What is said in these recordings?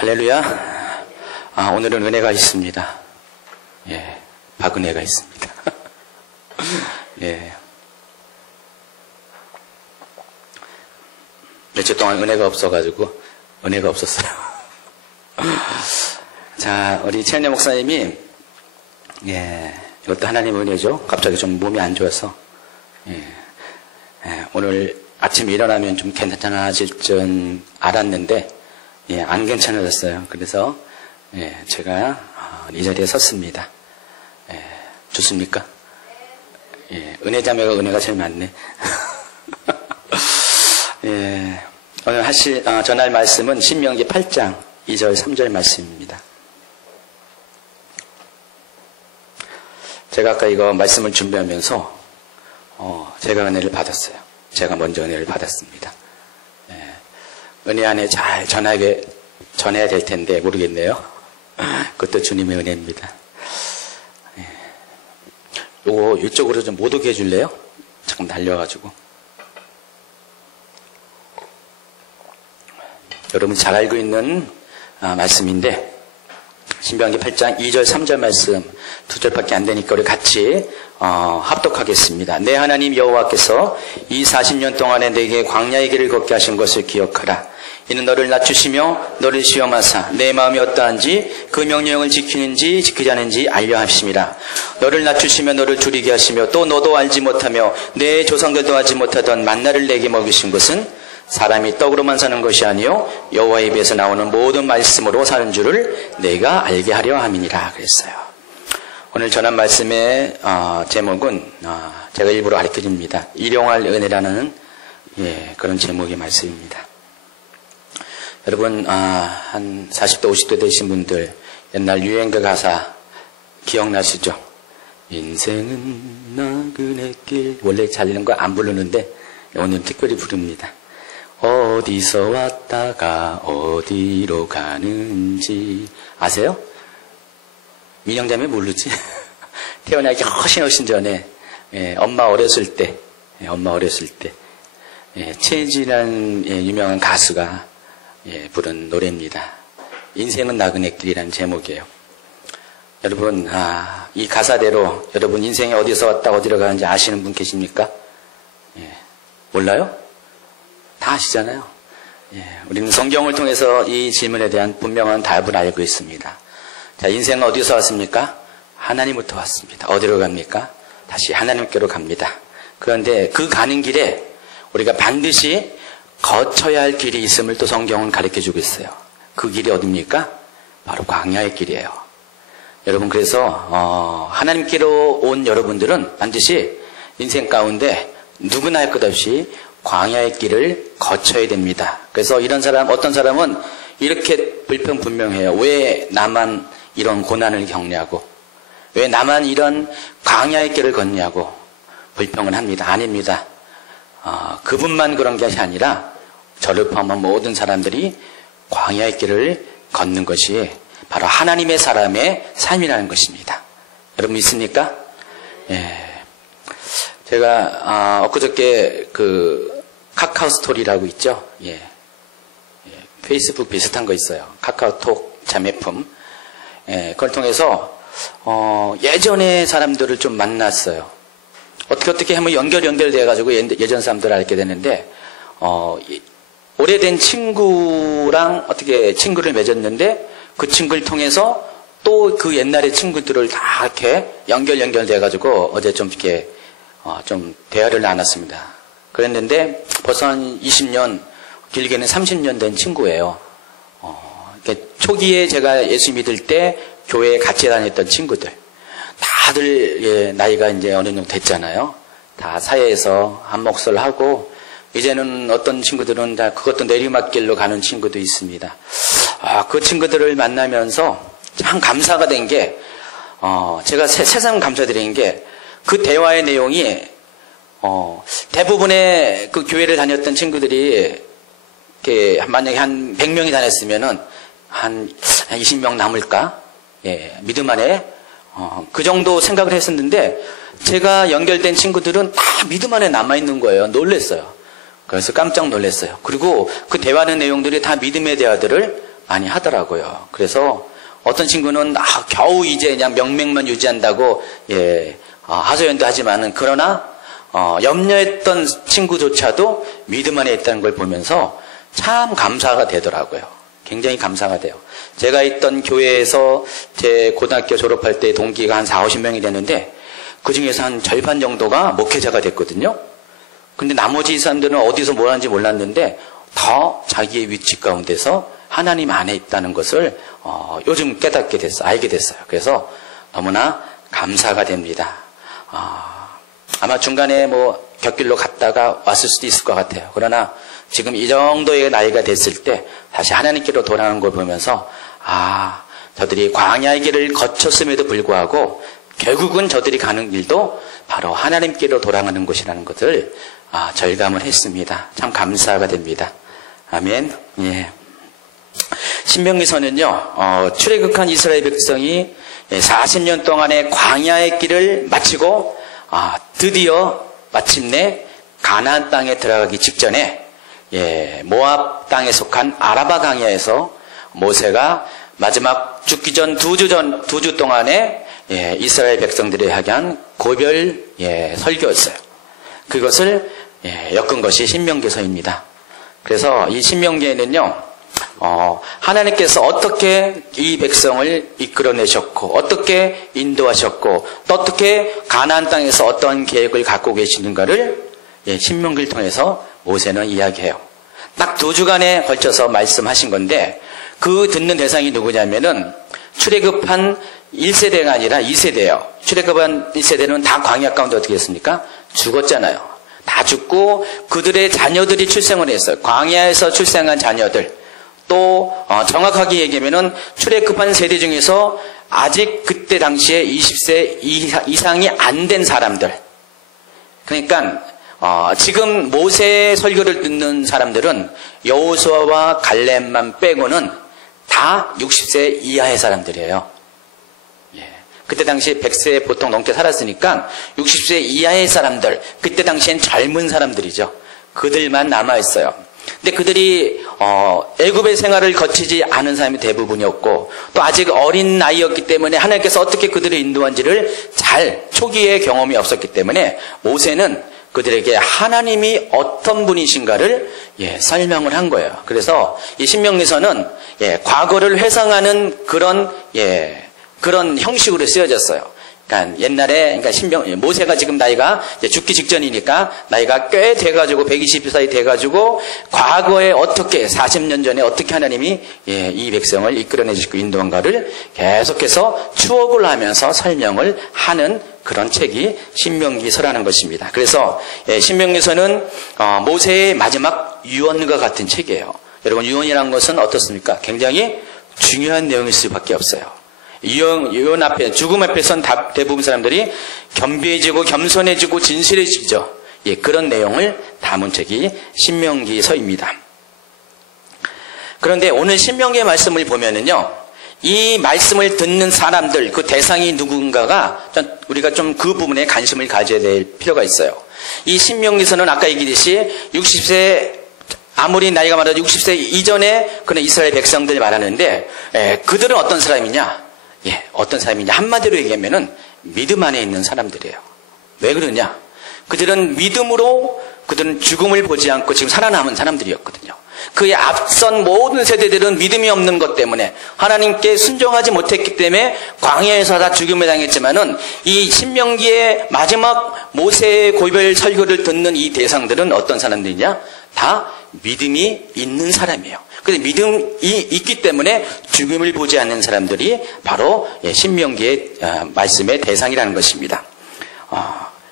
할렐루야. 오늘은 은혜가 있습니다. 예, 박은혜가 있습니다. 예. 며칠 동안 은혜가 없어가지고, 은혜가 없었어요. 자, 우리 최은혜 목사님이, 예, 이것도 하나님의 은혜죠. 갑자기 좀 몸이 안 좋아서, 오늘 아침에 일어나면 좀 괜찮아질 줄 알았는데, 예, 안 괜찮아졌어요. 그래서, 예, 제가 이 자리에 섰습니다. 예, 좋습니까? 예, 은혜 자매가 은혜가 제일 많네. 예, 오늘 전할 말씀은 신명기 8장 2절 3절 말씀입니다. 제가 아까 이거 말씀을 준비하면서 제가 은혜를 받았어요. 제가 먼저 은혜를 받았습니다. 예, 은혜 안에 잘 전해야 될 텐데 모르겠네요. 그것도 주님의 은혜입니다. 예, 요거 이쪽으로 좀 못 오게 해줄래요? 잠깐 달려가지고. 여러분이 잘 알고 있는 말씀인데 신명기 8장 2절 3절 말씀 2절밖에 안 되니까 우리 같이 합독하겠습니다. 내 하나님 여호와께서 이 40년 동안에 내게 광야의 길을 걷게 하신 것을 기억하라. 이는 너를 낮추시며 너를 시험하사 내 마음이 어떠한지 그 명령을 지키는지 지키지 않은지 알려 하심이라. 너를 낮추시며 너를 줄이게 하시며 또 너도 알지 못하며 내 조상들도 알지 못하던 만나를 내게 먹이신 것은 사람이 떡으로만 사는 것이 아니요 여호와의 입에서 나오는 모든 말씀으로 사는 줄을 내가 알게 하려 함이니라 그랬어요. 오늘 전한 말씀의 제목은 제가 일부러 가르쳐드립니다. 일용할 은혜라는 그런 제목의 말씀입니다. 여러분 한 40대 50대 되신 분들 옛날 유행가 가사 기억나시죠? 인생은 나그네 길. 원래 잘 있는 거 안 부르는데 오늘 특별히 부릅니다. 어디서 왔다가 어디로 가는지 아세요? 민영자매 모르지? 태어나기 훨씬 전에 엄마 어렸을 때 최진이라는 유명한 가수가 부른 노래입니다. 인생은 나그네길이라는 제목이에요. 여러분 이 가사대로 여러분 인생이 어디서 왔다 어디로 가는지 아시는 분 계십니까? 몰라요? 다 아시잖아요. 우리는 성경을 통해서 이 질문에 대한 분명한 답을 알고 있습니다. 자, 인생은 어디서 왔습니까? 하나님부터 왔습니다. 어디로 갑니까? 다시 하나님께로 갑니다. 그런데 그 가는 길에 우리가 반드시 거쳐야 할 길이 있음을 또 성경은 가르쳐주고 있어요. 그 길이 어디입니까? 바로 광야의 길이에요. 여러분 그래서 하나님께로 온 여러분들은 반드시 인생 가운데 누구나 할 것 없이 광야의 길을 거쳐야 됩니다. 그래서 어떤 사람은 이렇게 불평분명해요. 왜 나만 이런 고난을 겪냐고, 왜 나만 이런 광야의 길을 걷냐고 불평을 합니다. 아닙니다. 그분만 그런 것이 아니라 저를 포함한 모든 사람들이 광야의 길을 걷는 것이 바로 하나님의 사람의 삶이라는 것입니다. 여러분 믿습니까? 제가 엊그저께 그 카카오 스토리라고 있죠. 페이스북 비슷한 거 있어요. 카카오톡 자매품. 그걸 통해서 예전의 사람들을 좀 만났어요. 어떻게 하면 연결돼가지고 예전 사람들을 알게 되는데 오래된 친구랑 어떻게 친구를 맺었는데 그 친구를 통해서 또 그 옛날의 친구들을 다 이렇게 연결돼가지고 어제 좀 이렇게 좀 대화를 나눴습니다. 그랬는데 벌써 한 20년, 길게는 30년 된 친구예요. 초기에 제가 예수 믿을 때 교회에 같이 다녔던 친구들. 다들 나이가 이제 어느 정도 됐잖아요. 다 사회에서 한 몫을 하고 이제는 어떤 친구들은 다 그것도 내리막길로 가는 친구도 있습니다. 그 친구들을 만나면서 참 감사가 된 게 제가 세상 감사드린 게 그 대화의 내용이 대부분의 그 교회를 다녔던 친구들이 이렇게 만약에 한 100명이 다녔으면은 한 20명 남을까? 믿음 안에 그 정도 생각을 했었는데 제가 연결된 친구들은 다 믿음 안에 남아있는 거예요. 놀랬어요. 그래서 깜짝 놀랐어요. 그리고 그 대화하는 내용들이 다 믿음의 대화들을 많이 하더라고요. 그래서 어떤 친구는 겨우 이제 그냥 명맥만 유지한다고 하소연도 하지만은 그러나 염려했던 친구조차도 믿음 안에 있다는 걸 보면서 참 감사가 되더라고요. 굉장히 감사가 돼요. 제가 있던 교회에서 제 고등학교 졸업할 때 동기가 한 40~50명이 됐는데 그 중에서 한 절반 정도가 목회자가 됐거든요. 근데 나머지 사람들은 어디서 뭘 하는지 몰랐는데 더 자기의 위치 가운데서 하나님 안에 있다는 것을 요즘 깨닫게 됐어요. 알게 됐어요. 그래서 너무나 감사가 됩니다. 아마 중간에 뭐 곁길로 갔다가 왔을 수도 있을 것 같아요. 그러나 지금 이 정도의 나이가 됐을 때 다시 하나님께로 돌아가는 걸 보면서 저들이 광야의 길을 거쳤음에도 불구하고 결국은 저들이 가는 길도 바로 하나님께로 돌아가는 곳이라는 것을 절감을 했습니다. 참 감사가 됩니다. 아멘. 예. 신명기서는요, 출애굽한 이스라엘 백성이 40년 동안의 광야의 길을 마치고 드디어 마침내 가나안 땅에 들어가기 직전에 모압 땅에 속한 아라바 광야에서 모세가 마지막 죽기 전 2주 동안에 이스라엘 백성들이 하게 한 고별 설교였어요. 그것을 엮은 것이 신명기서입니다. 그래서 이 신명기에는요, 하나님께서 어떻게 이 백성을 이끌어내셨고 어떻게 인도하셨고 또 어떻게 가나안 땅에서 어떤 계획을 갖고 계시는가를 신명기를 통해서 모세는 이야기해요. 딱 2주간에 걸쳐서 말씀하신 건데 그 듣는 대상이 누구냐면은 출애굽한 1세대가 아니라 2세대예요. 출애굽한 1세대는 다 광야 가운데 어떻게 했습니까? 죽었잖아요. 다 죽고 그들의 자녀들이 출생을 했어요. 광야에서 출생한 자녀들. 또 정확하게 얘기하면은 출애굽한 세대 중에서 아직 그때 당시에 20세 이상이 안 된 사람들. 그러니까 지금 모세의 설교를 듣는 사람들은 여호수아와 갈렙만 빼고는 다 60세 이하의 사람들이에요. 그때 당시에 100세 보통 넘게 살았으니까 60세 이하의 사람들, 그때 당시엔 젊은 사람들이죠. 그들만 남아있어요. 근데 그들이 애굽의 생활을 거치지 않은 사람이 대부분이었고 또 아직 어린 나이였기 때문에 하나님께서 어떻게 그들을 인도한지를 잘 초기에 경험이 없었기 때문에 모세는 그들에게 하나님이 어떤 분이신가를 설명을 한 거예요. 그래서 이 신명기서는 과거를 회상하는 그런 형식으로 쓰여졌어요. 그러니까 옛날에, 모세가 지금 나이가 죽기 직전이니까 나이가 꽤 돼가지고 120살 돼가지고 과거에 어떻게 40년 전에 어떻게 하나님이 이 백성을 이끌어내시고 인도한가를 계속해서 추억을 하면서 설명을 하는 그런 책이 신명기서라는 것입니다. 그래서 신명기서는 모세의 마지막 유언과 같은 책이에요. 여러분 유언이라는 것은 어떻습니까? 굉장히 중요한 내용일 수밖에 없어요. 유언 앞에, 죽음 앞에선 대부분 사람들이 겸비해지고 겸손해지고 진실해지죠. 그런 내용을 담은 책이 신명기서입니다. 그런데 오늘 신명기의 말씀을 보면은요, 이 말씀을 듣는 사람들, 그 대상이 누군가가 우리가 좀 그 부분에 관심을 가져야 될 필요가 있어요. 이 신명기서는 아까 얘기했듯이 60세, 아무리 나이가 많아도 60세 이전에 그런 이스라엘 백성들 말하는데, 그들은 어떤 사람이냐? 어떤 사람이냐? 한마디로 얘기하면은 믿음 안에 있는 사람들이에요. 왜 그러냐? 그들은 믿음으로 그들은 죽음을 보지 않고 지금 살아남은 사람들이었거든요. 그의 앞선 모든 세대들은 믿음이 없는 것 때문에 하나님께 순종하지 못했기 때문에 광야에서 다 죽음을 당했지만은 이 신명기의 마지막 모세의 고별 설교를 듣는 이 대상들은 어떤 사람들이냐? 다 믿음이 있는 사람이에요. 그런데 믿음이 있기 때문에 죽음을 보지 않는 사람들이 바로 신명기의 말씀의 대상이라는 것입니다.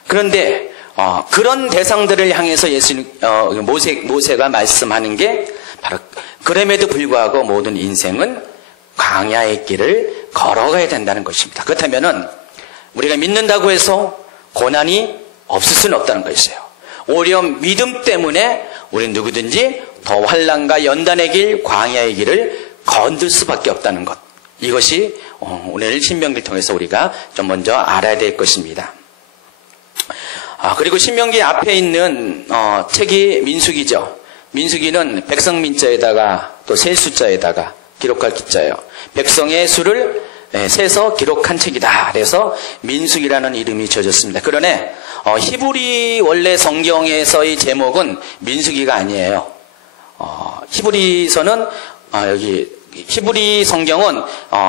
그런데 그런 대상들을 향해서 모세가 말씀하는 게 바로 그럼에도 불구하고 모든 인생은 광야의 길을 걸어가야 된다는 것입니다. 그렇다면은 우리가 믿는다고 해서 고난이 없을 수는 없다는 것이에요. 오히려 믿음 때문에 우리는 누구든지 더 환난과 연단의 길, 광야의 길을 건들 수밖에 없다는 것. 이것이 오늘 신명기를 통해서 우리가 좀 먼저 알아야 될 것입니다. 그리고 신명기 앞에 있는 책이 민수기죠. 민수기는 백성민자에다가 또 세숫자에다가 기록할 기자예요. 백성의 수를 세서 기록한 책이다. 그래서 민수기라는 이름이 지어졌습니다. 그러나 히브리 원래 성경에서의 제목은 민수기가 아니에요. 히브리서는 여기 히브리 성경은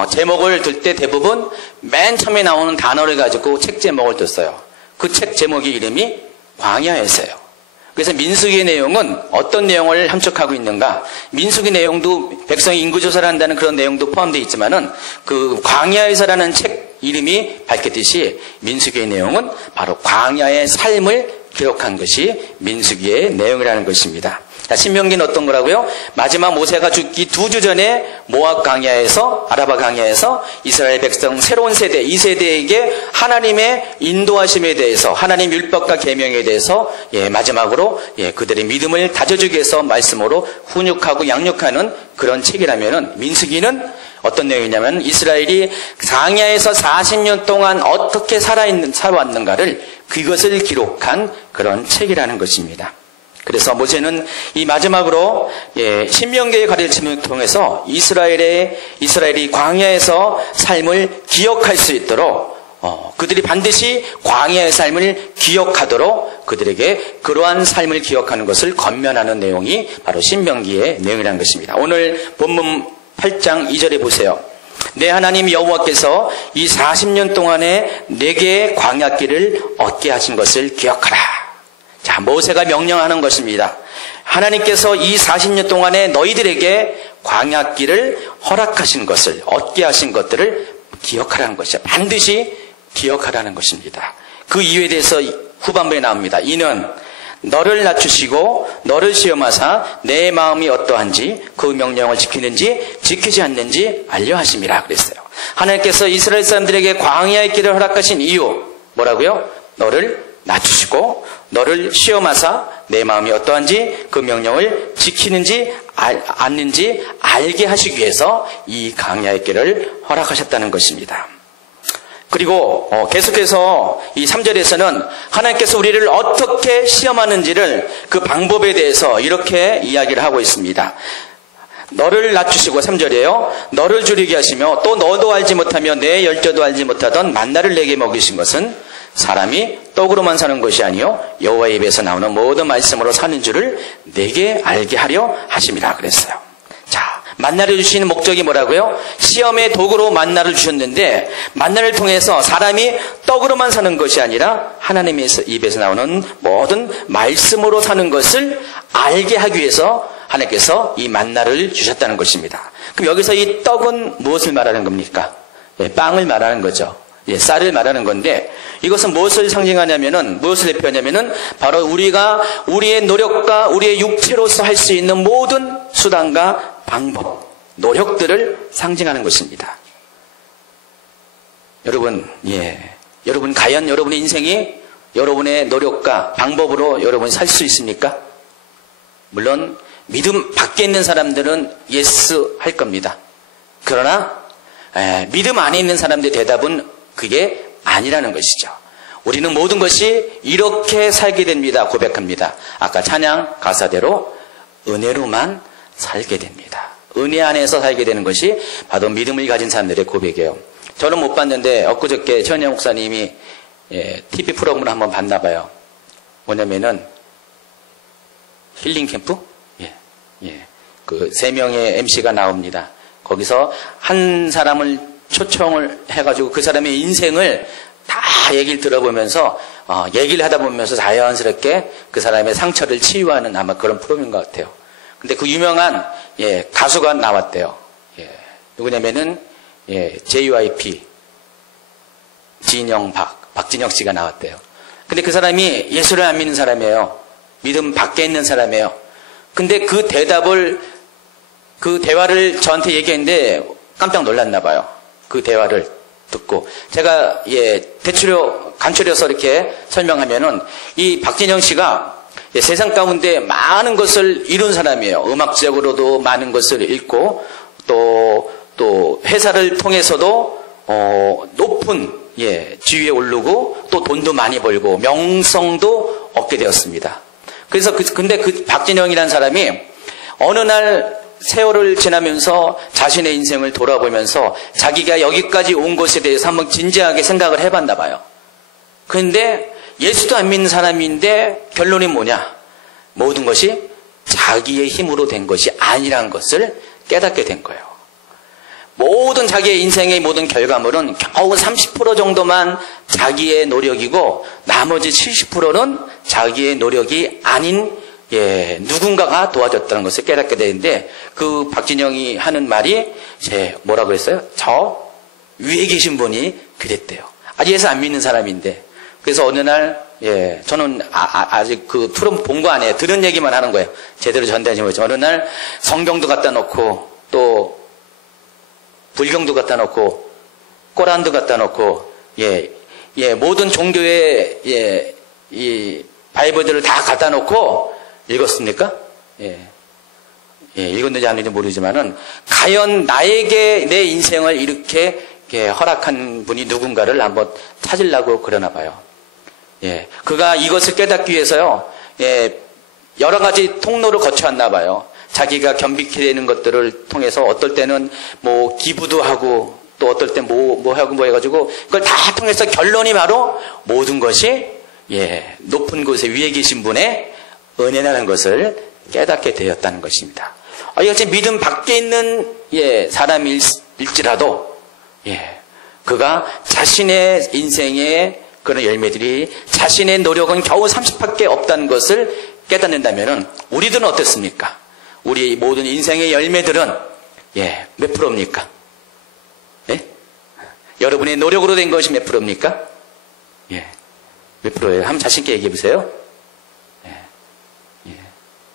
제목을 들 때 대부분 맨 처음에 나오는 단어를 가지고 책 제목을 떴어요. 그 책 제목의 이름이 광야에서요. 그래서 민수기의 내용은 어떤 내용을 함축하고 있는가? 민수기 내용도 백성이 인구조사를 한다는 그런 내용도 포함되어 있지만은 그 광야에서라는 책 이름이 밝혔듯이 민수기의 내용은 바로 광야의 삶을 기록한 것이 민수기의 내용이라는 것입니다. 자, 신명기는 어떤 거라고요? 마지막 모세가 죽기 2주 전에 모압 강야에서, 아라바 강야에서 이스라엘 백성 새로운 세대, 이 세대에게 하나님의 인도하심에 대해서, 하나님 율법과 계명에 대해서 마지막으로 그들의 믿음을 다져주기 위해서 말씀으로 훈육하고 양육하는 그런 책이라면은, 민수기는 어떤 내용이냐면 이스라엘이 광야에서 40년 동안 어떻게 살아왔는가를 그것을 기록한 그런 책이라는 것입니다. 그래서 모세는 이 마지막으로 신명기의 가르침을 통해서 이스라엘이 광야에서 삶을 기억할 수 있도록 그들이 반드시 광야의 삶을 기억하도록 그들에게 그러한 삶을 기억하는 것을 권면하는 내용이 바로 신명기의 내용이라는 것입니다. 오늘 본문 8장 2절에 보세요. 내 하나님 여호와께서 이 40년 동안에 내게 광야길을 얻게 하신 것을 기억하라. 자, 모세가 명령하는 것입니다. 하나님께서 이 40년 동안에 너희들에게 광야길을 허락하신 것을, 얻게 하신 것들을 기억하라는 것이죠. 반드시 기억하라는 것입니다. 그 이유에 대해서 후반부에 나옵니다. 이는 너를 낮추시고 너를 시험하사 내 마음이 어떠한지 그 명령을 지키는지 지키지 않는지 알려 하심이라 그랬어요. 하나님께서 이스라엘 사람들에게 광야의 길을 허락하신 이유 뭐라고요? 너를 낮추시고 너를 시험하사 내 마음이 어떠한지 그 명령을 지키는지 않는지 알게 하시기 위해서 이 광야의 길을 허락하셨다는 것입니다. 그리고 계속해서 이 3절에서는 하나님께서 우리를 어떻게 시험하는지를 그 방법에 대해서 이렇게 이야기를 하고 있습니다. 너를 낮추시고 3절이에요. 너를 줄이게 하시며 또 너도 알지 못하며 내 열조도 알지 못하던 만나를 내게 먹이신 것은 사람이 떡으로만 사는 것이 아니요 여호와의 입에서 나오는 모든 말씀으로 사는 줄을 내게 알게 하려 하심이라 그랬어요. 자, 만나를 주시는 목적이 뭐라고요? 시험의 도구로 만나를 주셨는데 만나를 통해서 사람이 떡으로만 사는 것이 아니라 하나님의 입에서 나오는 모든 말씀으로 사는 것을 알게 하기 위해서 하나님께서 이 만나를 주셨다는 것입니다. 그럼 여기서 이 떡은 무엇을 말하는 겁니까? 빵을 말하는 거죠. 쌀을 말하는 건데 이것은 무엇을 상징하냐면은 무엇을 대표하냐면은 바로 우리가 우리의 노력과 우리의 육체로서 할 수 있는 모든 수단과 방법, 노력들을 상징하는 것입니다. 여러분, 여러분 과연 여러분의 인생이 여러분의 노력과 방법으로 여러분이 살 수 있습니까? 물론 믿음 밖에 있는 사람들은 예스 할 겁니다. 그러나 믿음 안에 있는 사람들의 대답은 그게 아니라는 것이죠. 우리는 모든 것이 이렇게 살게 됩니다. 고백합니다. 아까 찬양 가사대로 은혜로만 살게 됩니다. 은혜 안에서 살게 되는 것이 바로 믿음을 가진 사람들의 고백이에요. 저는 못 봤는데 엊그저께 최은영 목사님이 TV 프로그램을 한번 봤나 봐요. 뭐냐면은 힐링 캠프? 그 3명의 MC가 나옵니다. 거기서 한 사람을 초청을 해가지고 그 사람의 인생을 다 얘기를 들어보면서 얘기를 하다 보면서 자연스럽게 그 사람의 상처를 치유하는 아마 그런 프로그램인 것 같아요. 근데 그 유명한 가수가 나왔대요. 누구냐면은 JYP 박진영 씨가 나왔대요. 근데 그 사람이 예수를 안 믿는 사람이에요. 믿음 밖에 있는 사람이에요. 근데 그 대화를 저한테 얘기했는데 깜짝 놀랐나 봐요. 그 대화를 듣고 제가 간추려서 이렇게 설명하면은 이 박진영 씨가 세상 가운데 많은 것을 이룬 사람이에요. 음악적으로도 많은 것을 읽고 또 회사를 통해서도 높은 지위에 오르고 또 돈도 많이 벌고 명성도 얻게 되었습니다. 그래서 근데 그 박진영이라는 사람이 어느 날 세월을 지나면서 자신의 인생을 돌아보면서 자기가 여기까지 온 것에 대해서 한번 진지하게 생각을 해봤나 봐요. 그런데 예수도 안 믿는 사람인데 결론이 뭐냐? 모든 것이 자기의 힘으로 된 것이 아니라는 것을 깨닫게 된 거예요. 모든 자기의 인생의 모든 결과물은 겨우 30% 정도만 자기의 노력이고 나머지 70%는 자기의 노력이 아닌 누군가가 도와줬다는 것을 깨닫게 되는데 그 박진영이 하는 말이 뭐라고 했어요? 저 위에 계신 분이 그랬대요. 예수 안 믿는 사람인데 그래서 어느 날 저는 아직 그 프로그램 본 거 아니에요. 들은 얘기만 하는 거예요. 제대로 전달하지 못했지만 어느 날 성경도 갖다 놓고 또 불경도 갖다 놓고 꼬란도 갖다 놓고 모든 종교의 이 바이블들을 다 갖다 놓고 읽었습니까? 읽었는지 안 읽는지 모르지만은 과연 나에게 내 인생을 이렇게 허락한 분이 누군가를 한번 찾으려고 그러나 봐요. 그가 이것을 깨닫기 위해서요. 여러 가지 통로를 거쳐왔나 봐요. 자기가 겸비케 되는 것들을 통해서 어떨 때는 뭐 기부도 하고 또 어떨 때 뭐 하고 뭐 해가지고 그걸 다 통해서 결론이 바로 모든 것이 높은 곳에 위에 계신 분의 은혜라는 것을 깨닫게 되었다는 것입니다. 이것이 믿음 밖에 있는 사람일지라도 그가 자신의 인생의 그런 열매들이 자신의 노력은 겨우 30밖에 없다는 것을 깨닫는다면 우리들은 어떻습니까? 우리 모든 인생의 열매들은 몇 프로입니까? 여러분의 노력으로 된 것이 몇 프로입니까? 몇 프로예요? 한번 자신있게 얘기해 보세요.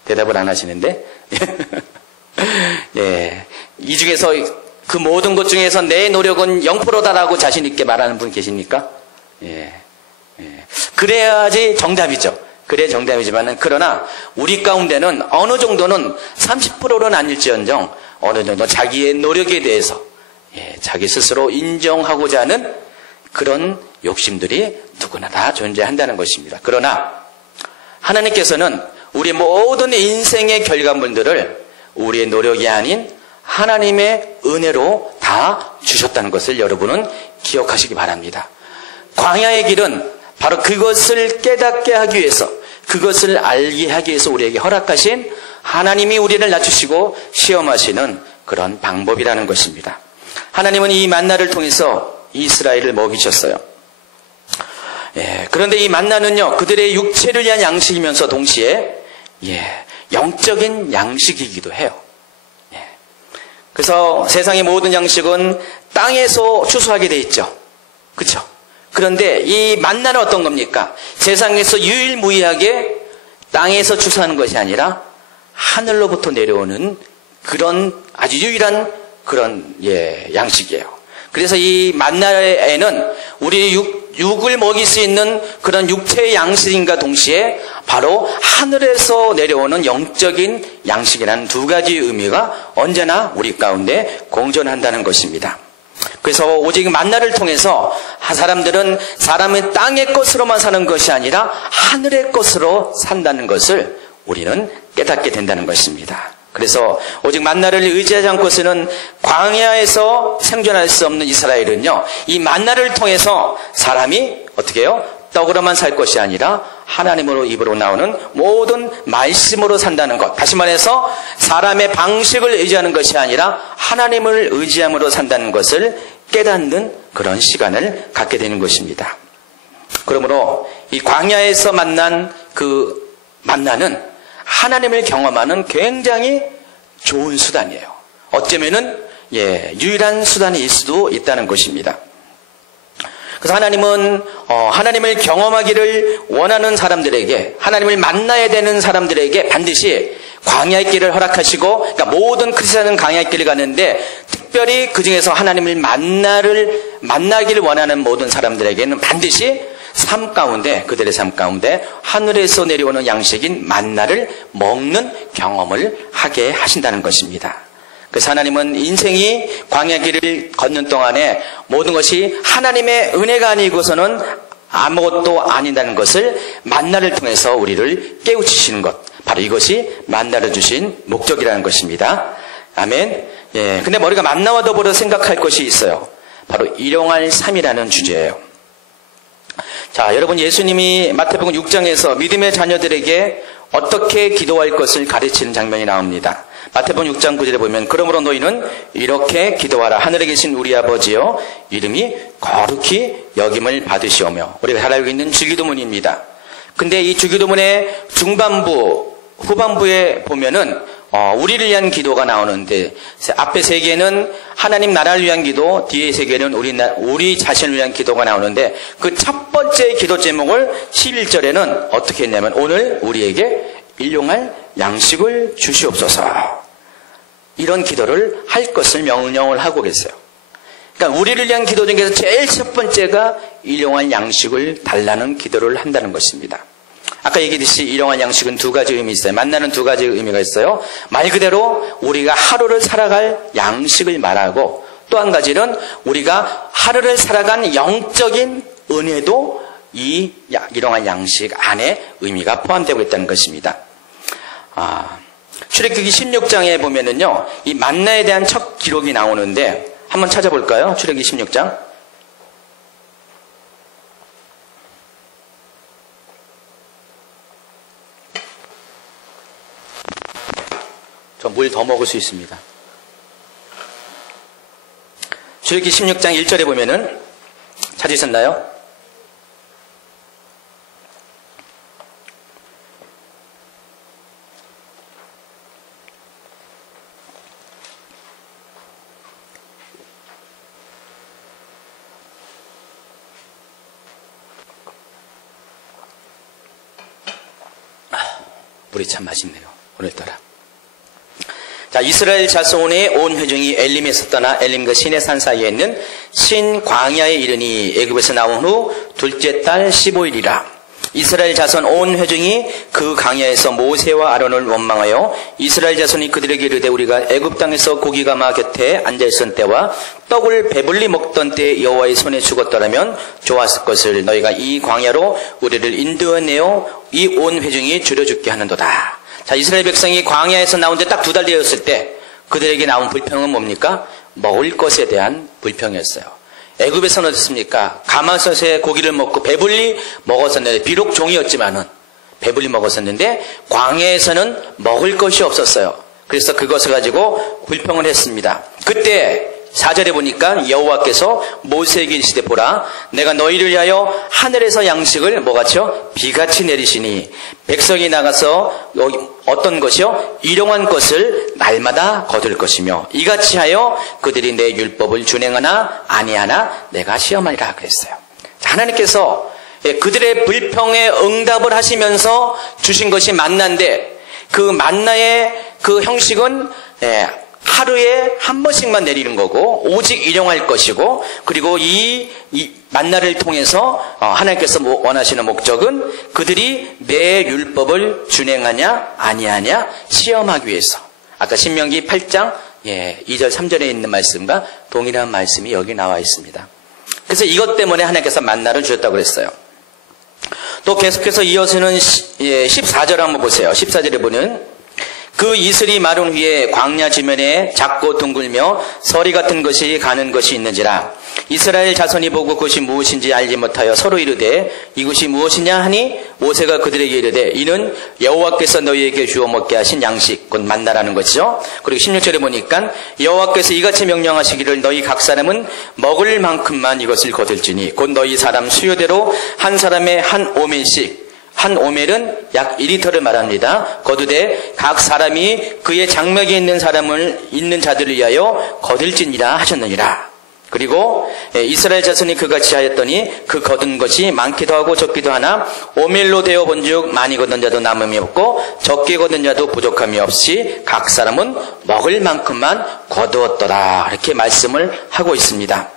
대답을 안 하시는데 이 중에서 그 모든 것 중에서 내 노력은 0%다라고 자신있게 말하는 분 계십니까? 그래야지 정답이죠. 그래 정답이지만은 그러나 우리 가운데는 어느 정도는 30%는 아닐지언정 어느 정도 자기의 노력에 대해서 자기 스스로 인정하고자 하는 그런 욕심들이 누구나 다 존재한다는 것입니다. 그러나 하나님께서는 우리 모든 인생의 결과물들을 우리의 노력이 아닌 하나님의 은혜로 다 주셨다는 것을 여러분은 기억하시기 바랍니다. 광야의 길은 바로 그것을 깨닫게 하기 위해서 그것을 알게 하기 위해서 우리에게 허락하신 하나님이 우리를 낮추시고 시험하시는 그런 방법이라는 것입니다. 하나님은 이 만나를 통해서 이스라엘을 먹이셨어요. 그런데 이 만나는요 그들의 육체를 위한 양식이면서 동시에 영적인 양식이기도 해요. 그래서 세상의 모든 양식은 땅에서 추수하게 돼 있죠. 그렇죠? 그런데 이 만나는 어떤 겁니까? 세상에서 유일무이하게 땅에서 추수하는 것이 아니라 하늘로부터 내려오는 그런 아주 유일한 그런 양식이에요. 그래서 이 만나에는 우리 육을 먹일 수 있는 그런 육체의 양식인가 동시에 바로 하늘에서 내려오는 영적인 양식이라는 두 가지 의미가 언제나 우리 가운데 공존한다는 것입니다. 그래서 오직 만나를 통해서 사람들은 사람의 땅의 것으로만 사는 것이 아니라 하늘의 것으로 산다는 것을 우리는 깨닫게 된다는 것입니다. 그래서 오직 만나를 의지하지 않고서는 광야에서 생존할 수 없는 이스라엘은요, 이 만나를 통해서 사람이 어떻게 해요? 떡으로만 살 것이 아니라 하나님으로 입으로 나오는 모든 말씀으로 산다는 것. 다시 말해서 사람의 방식을 의지하는 것이 아니라 하나님을 의지함으로 산다는 것을 깨닫는 그런 시간을 갖게 되는 것입니다. 그러므로 이 광야에서 만난 그 만나는 하나님을 경험하는 굉장히 좋은 수단이에요. 어쩌면은 유일한 수단일 수도 있다는 것입니다. 그래서 하나님은 하나님을 경험하기를 원하는 사람들에게, 하나님을 만나야 되는 사람들에게 반드시 광야의 길을 허락하시고, 그러니까 모든 크리스천은 광야의 길을 가는데 특별히 그 중에서 하나님을 만나기를 원하는 모든 사람들에게는 반드시 삶 가운데, 그들의 삶 가운데 하늘에서 내려오는 양식인 만나를 먹는 경험을 하게 하신다는 것입니다. 그래서 하나님은 인생이 광야 길을 걷는 동안에 모든 것이 하나님의 은혜가 아니고서는 아무것도 아니라는 것을 만나를 통해서 우리를 깨우치시는 것, 바로 이것이 만나를 주신 목적이라는 것입니다. 아멘. 예. 근데 우리가 만나와 더불어 생각할 것이 있어요. 바로 일용할 삶이라는 주제예요. 자, 여러분, 예수님이 마태복음 6장에서 믿음의 자녀들에게 어떻게 기도할 것을 가르치는 장면이 나옵니다. 마태복음 6장 9절에 보면 그러므로 너희는 이렇게 기도하라. 하늘에 계신 우리 아버지여 이름이 거룩히 여김을 받으시오며. 우리가 잘 알고 있는 주기도문입니다. 근데 이 주기도문의 중반부, 후반부에 보면은 우리를 위한 기도가 나오는데 앞에 세 개는 하나님 나라를 위한 기도, 뒤에 세 개는 우리 자신을 위한 기도가 나오는데 그 첫 번째 기도 제목을 11절에는 어떻게 했냐면 오늘 우리에게 일용할 양식을 주시옵소서. 이런 기도를 할 것을 명령을 하고 계세요. 그러니까 우리를 위한 기도 중에서 제일 첫 번째가 일용할 양식을 달라는 기도를 한다는 것입니다. 아까 얘기했듯이 일용할 양식은 두 가지 의미 있어요. 만나는 두 가지 의미가 있어요. 말 그대로 우리가 하루를 살아갈 양식을 말하고 또 한 가지는 우리가 하루를 살아간 영적인 은혜도 이 일용할 양식 안에 의미가 포함되고 있다는 것입니다. 출애굽기 16장에 보면은요, 이 만나에 대한 첫 기록이 나오는데 한번 찾아볼까요? 출애굽기 16장. 저 물 더 먹을 수 있습니다. 출애굽기 16장 1절에 보면은 찾으셨나요? 물이 참 맛있네요. 오늘따라. 자, 이스라엘 자손의 온 회중이 엘림에서 떠나 엘림과 시내산 사이에 있는 신 광야에 이르니 애굽에서 나온 후 둘째 달 15일이라. 이스라엘 자손 온 회중이 그 광야에서 모세와 아론을 원망하여 이스라엘 자손이 그들에게 이르되 우리가 애굽 땅에서 고기 가마 곁에 앉아있던 때와 떡을 배불리 먹던 때 여호와의 손에 죽었더라면 좋았을 것을 너희가 이 광야로 우리를 인도하내어 이 온 회중이 줄여 죽게 하는도다. 자, 이스라엘 백성이 광야에서 나온 데 딱 2달 되었을 때 그들에게 나온 불평은 뭡니까? 먹을 것에 대한 불평이었어요. 애굽에서는 어떻습니까? 가마솥에 고기를 먹고 배불리 먹었었는데, 비록 종이었지만은 배불리 먹었었는데 광야에서는 먹을 것이 없었어요. 그래서 그것을 가지고 불평을 했습니다. 그때 4절에 보니까 여호와께서 모세에게 이르시되 보라, 내가 너희를 위하여 하늘에서 양식을 뭐같이요? 비같이 내리시니 백성이 나가서 어떤 것이요? 일용한 것을 날마다 거둘 것이며 이같이 하여 그들이 내 율법을 준행하나 아니하나 내가 시험하리라 그랬어요. 자, 하나님께서 그들의 불평에 응답을 하시면서 주신 것이 만나인데 그 만나의 그 형식은 하루에 한 번씩만 내리는 거고 오직 일용할 것이고, 그리고 이 만나를 통해서 하나님께서 원하시는 목적은 그들이 내 율법을 준행하냐 아니하냐 시험하기 위해서. 아까 신명기 8장 2절 3절에 있는 말씀과 동일한 말씀이 여기 나와 있습니다. 그래서 이것 때문에 하나님께서 만나를 주셨다고 그랬어요. 또 계속해서 이어서는 14절 한번 보세요. 14절에 보면 그 이슬이 마른 위에 광야 지면에 작고 둥글며 서리 같은 것이 가는 것이 있는지라. 이스라엘 자손이 보고 그것이 무엇인지 알지 못하여 서로 이르되 이것이 무엇이냐 하니 모세가 그들에게 이르되 이는 여호와께서 너희에게 주어 먹게 하신 양식, 곧 만나라는 것이죠. 그리고 16절에 보니까 여호와께서 이같이 명령하시기를 너희 각 사람은 먹을 만큼만 이것을 거둘지니 곧 너희 사람 수요대로 한 사람의 한 오멜씩, 한 오멜은 약 1리터를 말합니다. 거두되 각 사람이 그의 장막에 있는 있는 자들을 위하여 거둘지니라 하셨느니라. 그리고 이스라엘 자손이 그같이 하였더니 그 거둔 것이 많기도 하고 적기도 하나 오멜로 되어 본즉 많이 거둔 자도 남음이 없고 적게 거둔 자도 부족함이 없이 각 사람은 먹을 만큼만 거두었더라. 이렇게 말씀을 하고 있습니다.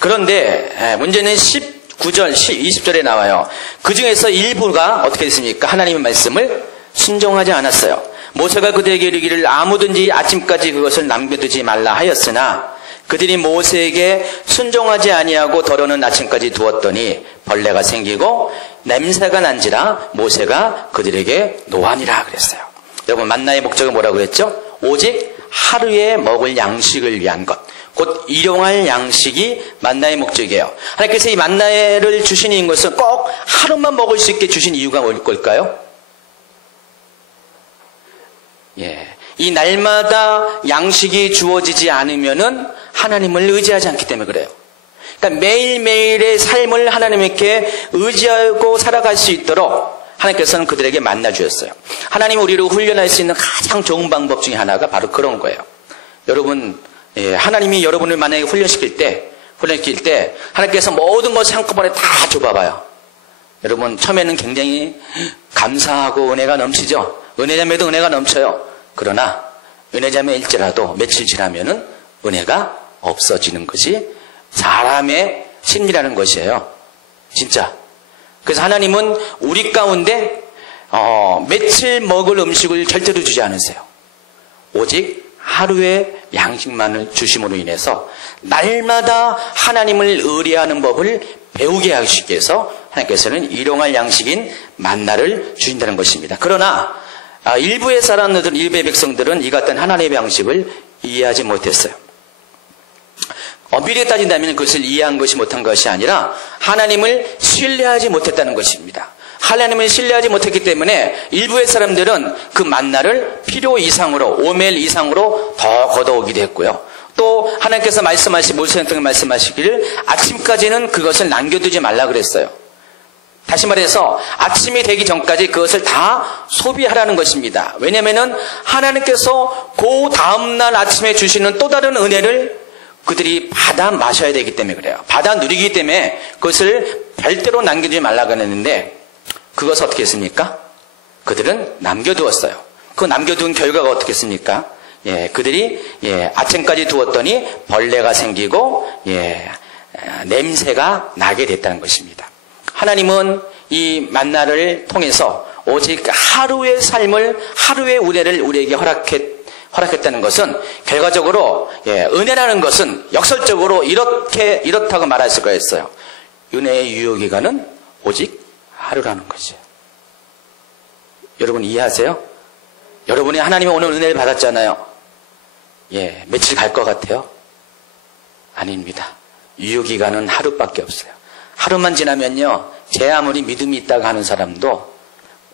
그런데 문제는 19절, 20절에 나와요. 그 중에서 일부가 어떻게 됐습니까? 하나님의 말씀을 순종하지 않았어요. 모세가 그들에게 이르기를 아무든지 아침까지 그것을 남겨두지 말라 하였으나 그들이 모세에게 순종하지 아니하고 더러는 아침까지 두었더니 벌레가 생기고 냄새가 난지라 모세가 그들에게 노하니라 그랬어요. 여러분, 만나의 목적은 뭐라고 그랬죠? 오직 하루에 먹을 양식을 위한 것. 곧 일용할 양식이 만나의 목적이에요. 하나님께서 이 만나를 주신 것은 꼭 하루만 먹을 수 있게 주신 이유가 뭘까요? 예. 이 날마다 양식이 주어지지 않으면은 하나님을 의지하지 않기 때문에 그래요. 그러니까 매일매일의 삶을 하나님께 의지하고 살아갈 수 있도록 하나님께서는 그들에게 만나 주셨어요. 하나님이 우리를 훈련할 수 있는 가장 좋은 방법 중에 하나가 바로 그런 거예요. 여러분, 하나님이 여러분을 만약에 훈련시킬 때 하나님께서 모든 것을 한꺼번에 다 줘봐봐요. 여러분, 처음에는 굉장히 감사하고 은혜가 넘치죠. 은혜자매도 은혜가 넘쳐요. 그러나 은혜자매일지라도 며칠 지나면은 은혜가 없어지는 것이 사람의 심리라는 것이에요. 진짜. 그래서 하나님은 우리 가운데 며칠 먹을 음식을 절대로 주지 않으세요. 오직 하루의 양식만을 주심으로 인해서 날마다 하나님을 의뢰하는 법을 배우게 하시기 위해서 하나님께서는 일용할 양식인 만나를 주신다는 것입니다. 그러나 일부의 사람들은, 일부의 백성들은 이 같은 하나님의 양식을 이해하지 못했어요. 엄밀히 따진다면 그것을 이해한 것이 못한 것이 아니라 하나님을 신뢰하지 못했다는 것입니다. 하나님을 신뢰하지 못했기 때문에 일부의 사람들은 그 만나를 필요 이상으로, 오멜 이상으로 더 걷어오기도 했고요. 또 하나님께서 모세한테 말씀하시기를 아침까지는 그것을 남겨두지 말라 그랬어요. 다시 말해서 아침이 되기 전까지 그것을 다 소비하라는 것입니다. 왜냐하면 하나님께서 그 다음날 아침에 주시는 또 다른 은혜를 그들이 받아 마셔야 되기 때문에 그래요. 받아 누리기 때문에 그것을 별대로 남겨두지 말라고 했는데 그것을 어떻게 했습니까? 그들은 남겨두었어요. 그 남겨둔 결과가 어떻게 했습니까? 그들이 아침까지 두었더니 벌레가 생기고 냄새가 나게 됐다는 것입니다. 하나님은 이 만나를 통해서 오직 하루의 삶을, 하루의 은혜를 우리에게 허락했다는 것은 결과적으로 은혜라는 것은 역설적으로 이렇다고 말할 수가 있어요. 은혜의 유효기간은 오직 하루라는 것이에요. 여러분 이해하세요? 여러분이 하나님이 오늘 은혜를 받았잖아요. 며칠 갈 것 같아요? 아닙니다. 유효기간은 하루밖에 없어요. 하루만 지나면요, 제 아무리 믿음이 있다고 하는 사람도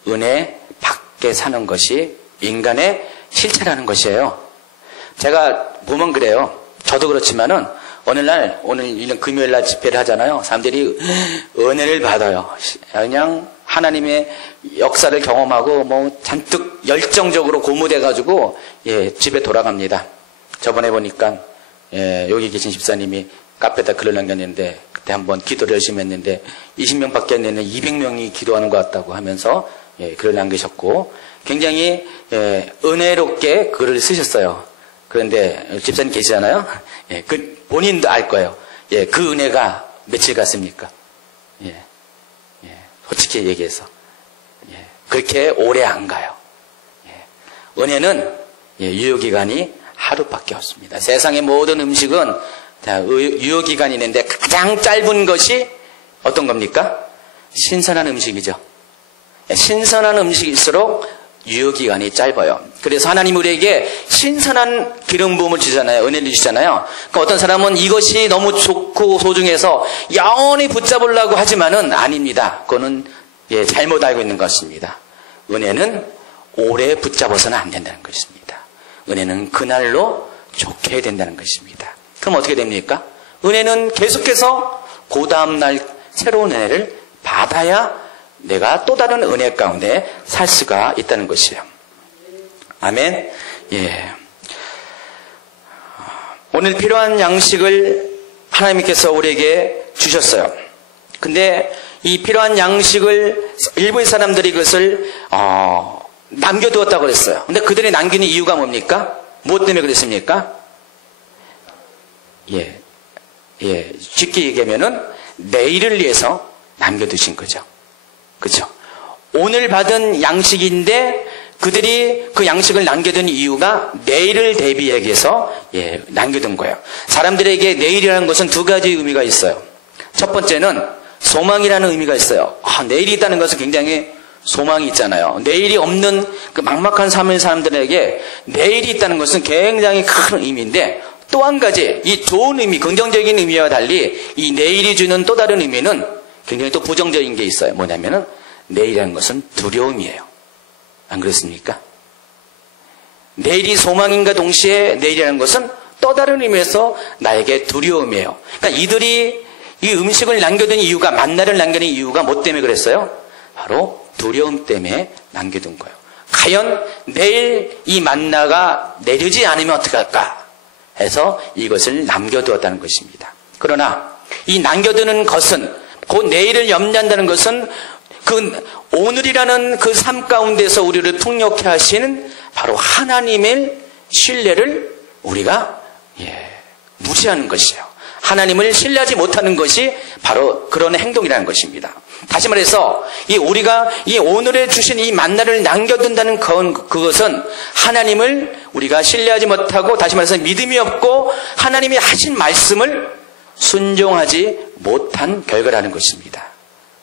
은혜 밖에 사는 것이 인간의 실체라는 것이에요. 제가 보면 그래요. 저도 그렇지만은 오늘 이런 금요일날 집회를 하잖아요. 사람들이 은혜를 받아요. 그냥 하나님의 역사를 경험하고 잔뜩 열정적으로 고무돼가지고 집에 돌아갑니다. 저번에 보니까 여기 계신 집사님이 카페에다 글을 남겼는데 그때 한번 기도를 열심히 했는데 20명밖에 안 되는 200명이 기도하는 것 같다고 하면서 글을 남기셨고 굉장히 은혜롭게 글을 쓰셨어요. 그런데 집사님 계시잖아요. 그 본인도 알 거예요. 그 은혜가 며칠 갔습니까? 솔직히 얘기해서 그렇게 오래 안 가요. 은혜는 유효기간이 하루밖에 없습니다. 세상의 모든 음식은 유효기간이 있는데 가장 짧은 것이 어떤 겁니까? 신선한 음식이죠. 신선한 음식일수록 유효기간이 짧아요. 그래서 하나님 우리에게 신선한 기름 부음을 주잖아요. 은혜를 주시잖아요. 그러니까 어떤 사람은 이것이 너무 좋고 소중해서 영원히 붙잡으려고 하지만은 아닙니다. 그거는 잘못 알고 있는 것입니다. 은혜는 오래 붙잡아서는 안 된다는 것입니다. 은혜는 그날로 좋게 해야 된다는 것입니다. 그럼 어떻게 됩니까? 은혜는 계속해서 그 다음날 새로운 은혜를 받아야 내가 또 다른 은혜 가운데 살 수가 있다는 것이에요. 아멘. 오늘 필요한 양식을 하나님께서 우리에게 주셨어요. 근데 이 필요한 양식을 일부의 사람들이 그것을 남겨두었다고 그랬어요. 근데 그들이 남기는 이유가 뭡니까? 무엇 때문에 그랬습니까? 쉽게 얘기하면은 내일을 위해서 남겨두신 거죠. 그렇죠? 오늘 받은 양식인데 그들이 그 양식을 남겨둔 이유가 내일을 대비하기 위해서 남겨둔 거예요. 사람들에게 내일이라는 것은 두 가지 의미가 있어요. 첫 번째는 소망이라는 의미가 있어요. 내일이 있다는 것은 굉장히 소망이 있잖아요. 내일이 없는 그 막막한 삶의 사람들에게 내일이 있다는 것은 굉장히 큰 의미인데, 또 한 가지 이 좋은 의미, 긍정적인 의미와 달리 이 내일이 주는 또 다른 의미는 굉장히 또 부정적인 게 있어요. 뭐냐면은 내일이라는 것은 두려움이에요. 안 그렇습니까? 내일이 소망인가 동시에 내일이라는 것은 또 다른 의미에서 나에게 두려움이에요. 그러니까 이들이 이 음식을 남겨둔 이유가, 만나를 남겨둔 이유가 뭐 때문에 그랬어요? 바로 두려움 때문에 남겨둔 거예요. 과연 내일 이 만나가 내리지 않으면 어떡할까 해서 이것을 남겨두었다는 것입니다. 그러나 이 남겨두는 것은, 곧 내일을 염려한다는 것은 그 오늘이라는 그 삶 가운데서 우리를 풍요케 하시는 바로 하나님의 신뢰를 우리가 무시하는 것이에요. 하나님을 신뢰하지 못하는 것이 바로 그런 행동이라는 것입니다. 다시 말해서 우리가 이 오늘에 주신 이 만나를 남겨둔다는 그것은 하나님을 우리가 신뢰하지 못하고, 다시 말해서 믿음이 없고 하나님이 하신 말씀을 순종하지 못한 결과라는 것입니다.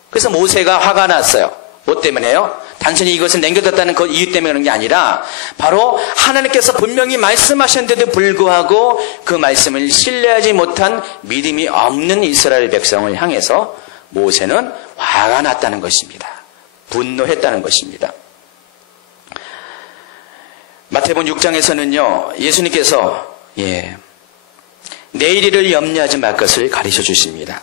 그래서 모세가 화가 났어요. 뭐 때문에요? 단순히 이것을 남겨뒀다는 그 이유 때문에 그런 게 아니라 바로 하나님께서 분명히 말씀하셨는데도 불구하고 그 말씀을 신뢰하지 못한 믿음이 없는 이스라엘 백성을 향해서 모세는 화가 났다는 것입니다. 분노했다는 것입니다. 마태복음 6장에서는요, 예수님께서 내일을 염려하지 말 것을 가르쳐 주십니다.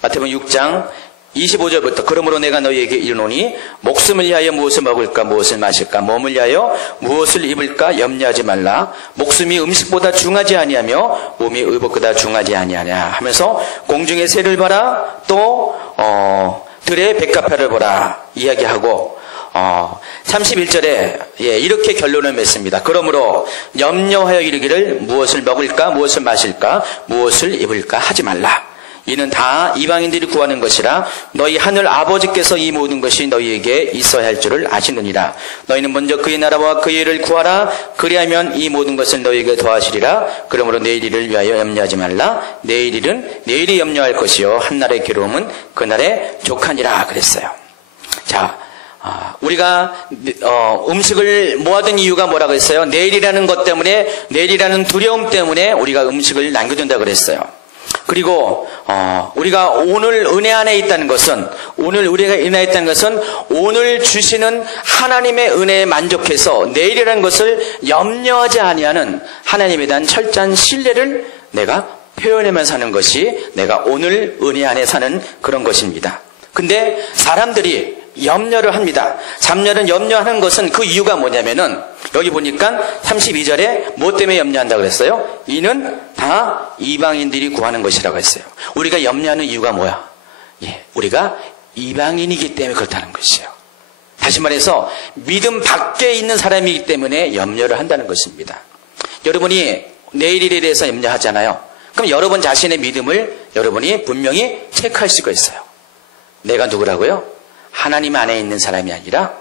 마태복음 6장 25절부터 그러므로 내가 너희에게 이르노니 목숨을 위하여 무엇을 먹을까 무엇을 마실까 몸을 위하여 무엇을 입을까 염려하지 말라. 목숨이 음식보다 중하지 아니하며 몸이 의복보다 중하지 아니하냐 하면서 공중의 새를 봐라, 또 들의 백합화를 보라 이야기하고 31절에 이렇게 결론을 맺습니다. 그러므로 염려하여 이르기를 무엇을 먹을까 무엇을 마실까 무엇을 입을까 하지 말라. 이는 다 이방인들이 구하는 것이라. 너희 하늘 아버지께서 이 모든 것이 너희에게 있어야 할 줄을 아시느니라. 너희는 먼저 그의 나라와 그의 일을 구하라. 그리하면 이 모든 것을 너희에게 더하시리라. 그러므로 내일 일을 위하여 염려하지 말라. 내일 일은 내일이 염려할 것이요 한날의 괴로움은 그날의 족하니라 그랬어요. 자, 우리가 음식을 모아둔 이유가 뭐라고 했어요? 내일이라는 것 때문에, 내일이라는 두려움 때문에 우리가 음식을 남겨둔다고 그랬어요. 그리고 우리가 오늘 은혜 안에 있다는 것은, 오늘 우리가 은혜 안에 있다는 것은 오늘 주시는 하나님의 은혜에 만족해서 내일이라는 것을 염려하지 아니하는 하나님에 대한 철저한 신뢰를 내가 표현하며 사는 것이 내가 오늘 은혜 안에 사는 그런 것입니다. 근데 사람들이 염려를 합니다. 잠녀는 염려하는 것은 그 이유가 뭐냐면은 여기 보니까 32절에 뭐 때문에 염려한다고 그랬어요? 이는 다 이방인들이 구하는 것이라고 했어요. 우리가 염려하는 이유가 뭐야? 우리가 이방인이기 때문에 그렇다는 것이에요. 다시 말해서 믿음 밖에 있는 사람이기 때문에 염려를 한다는 것입니다. 여러분이 내일에 대해서 염려하잖아요. 그럼 여러분 자신의 믿음을 여러분이 분명히 체크할 수가 있어요. 내가 누구라고요? 하나님 안에 있는 사람이 아니라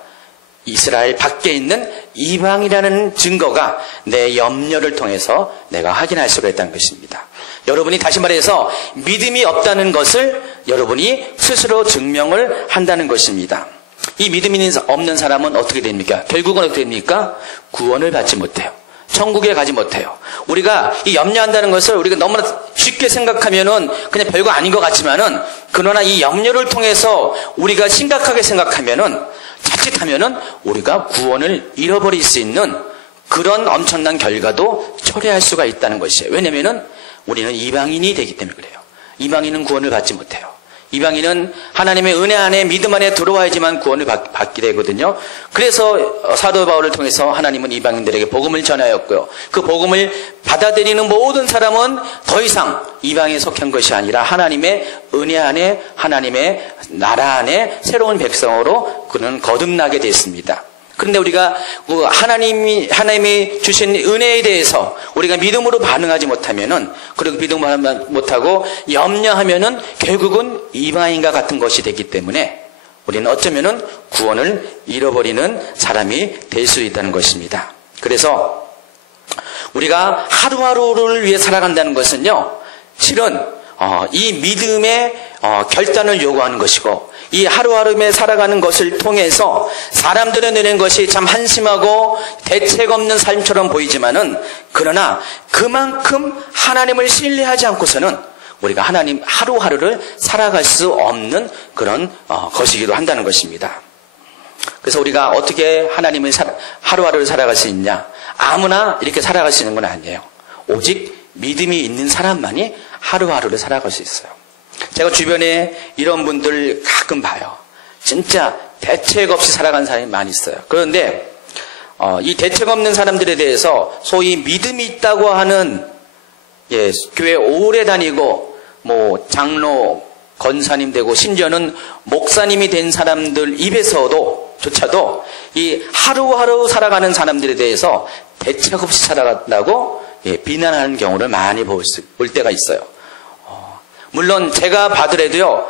이스라엘 밖에 있는 이방이라는 증거가 내 염려를 통해서 내가 확인할 수가 있다는 것입니다. 여러분이 다시 말해서 믿음이 없다는 것을 여러분이 스스로 증명을 한다는 것입니다. 이 믿음이 없는 사람은 어떻게 됩니까? 결국은 어떻게 됩니까? 구원을 받지 못해요. 천국에 가지 못해요. 우리가 이 염려한다는 것을 우리가 너무나 쉽게 생각하면은 그냥 별거 아닌 것 같지만은, 그러나 이 염려를 통해서 우리가 심각하게 생각하면은, 자칫하면은 우리가 구원을 잃어버릴 수 있는 그런 엄청난 결과도 초래할 수가 있다는 것이에요. 왜냐면은 우리는 이방인이 되기 때문에 그래요. 이방인은 구원을 받지 못해요. 이방인은 하나님의 은혜 안에 믿음 안에 들어와야지만 구원을 받게 되거든요. 그래서 사도 바울을 통해서 하나님은 이방인들에게 복음을 전하였고요. 그 복음을 받아들이는 모든 사람은 더 이상 이방에 속한 것이 아니라 하나님의 은혜 안에, 하나님의 나라 안에 새로운 백성으로 그는 거듭나게 됐습니다. 그런데 우리가 하나님이 주신 은혜에 대해서 우리가 믿음으로 반응하지 못하면은, 그리고 믿음을 못하고 염려하면은 결국은 이방인과 같은 것이 되기 때문에 우리는 어쩌면은 구원을 잃어버리는 사람이 될 수 있다는 것입니다. 그래서 우리가 하루하루를 위해 살아간다는 것은요, 실은 이 믿음의 결단을 요구하는 것이고, 이 하루하루에 살아가는 것을 통해서 사람들은 누리는 것이 참 한심하고 대책 없는 삶처럼 보이지만은, 그러나 그만큼 하나님을 신뢰하지 않고서는 우리가 하나님 하루하루를 살아갈 수 없는 그런 것이기도 한다는 것입니다. 그래서 우리가 어떻게 하나님을 하루하루를 살아갈 수 있냐? 아무나 이렇게 살아갈 수 있는 건 아니에요. 오직 믿음이 있는 사람만이 하루하루를 살아갈 수 있어요. 제가 주변에 이런 분들 가끔 봐요. 진짜 대책 없이 살아가는 사람이 많이 있어요. 그런데 이 대책 없는 사람들에 대해서 소위 믿음이 있다고 하는, 교회 오래 다니고 뭐 장로, 권사님 되고 심지어는 목사님이 된 사람들 입에서조차도 이 하루하루 살아가는 사람들에 대해서 대책 없이 살아간다고 비난하는 경우를 많이 볼 때가 있어요. 물론 제가 봐더라도요,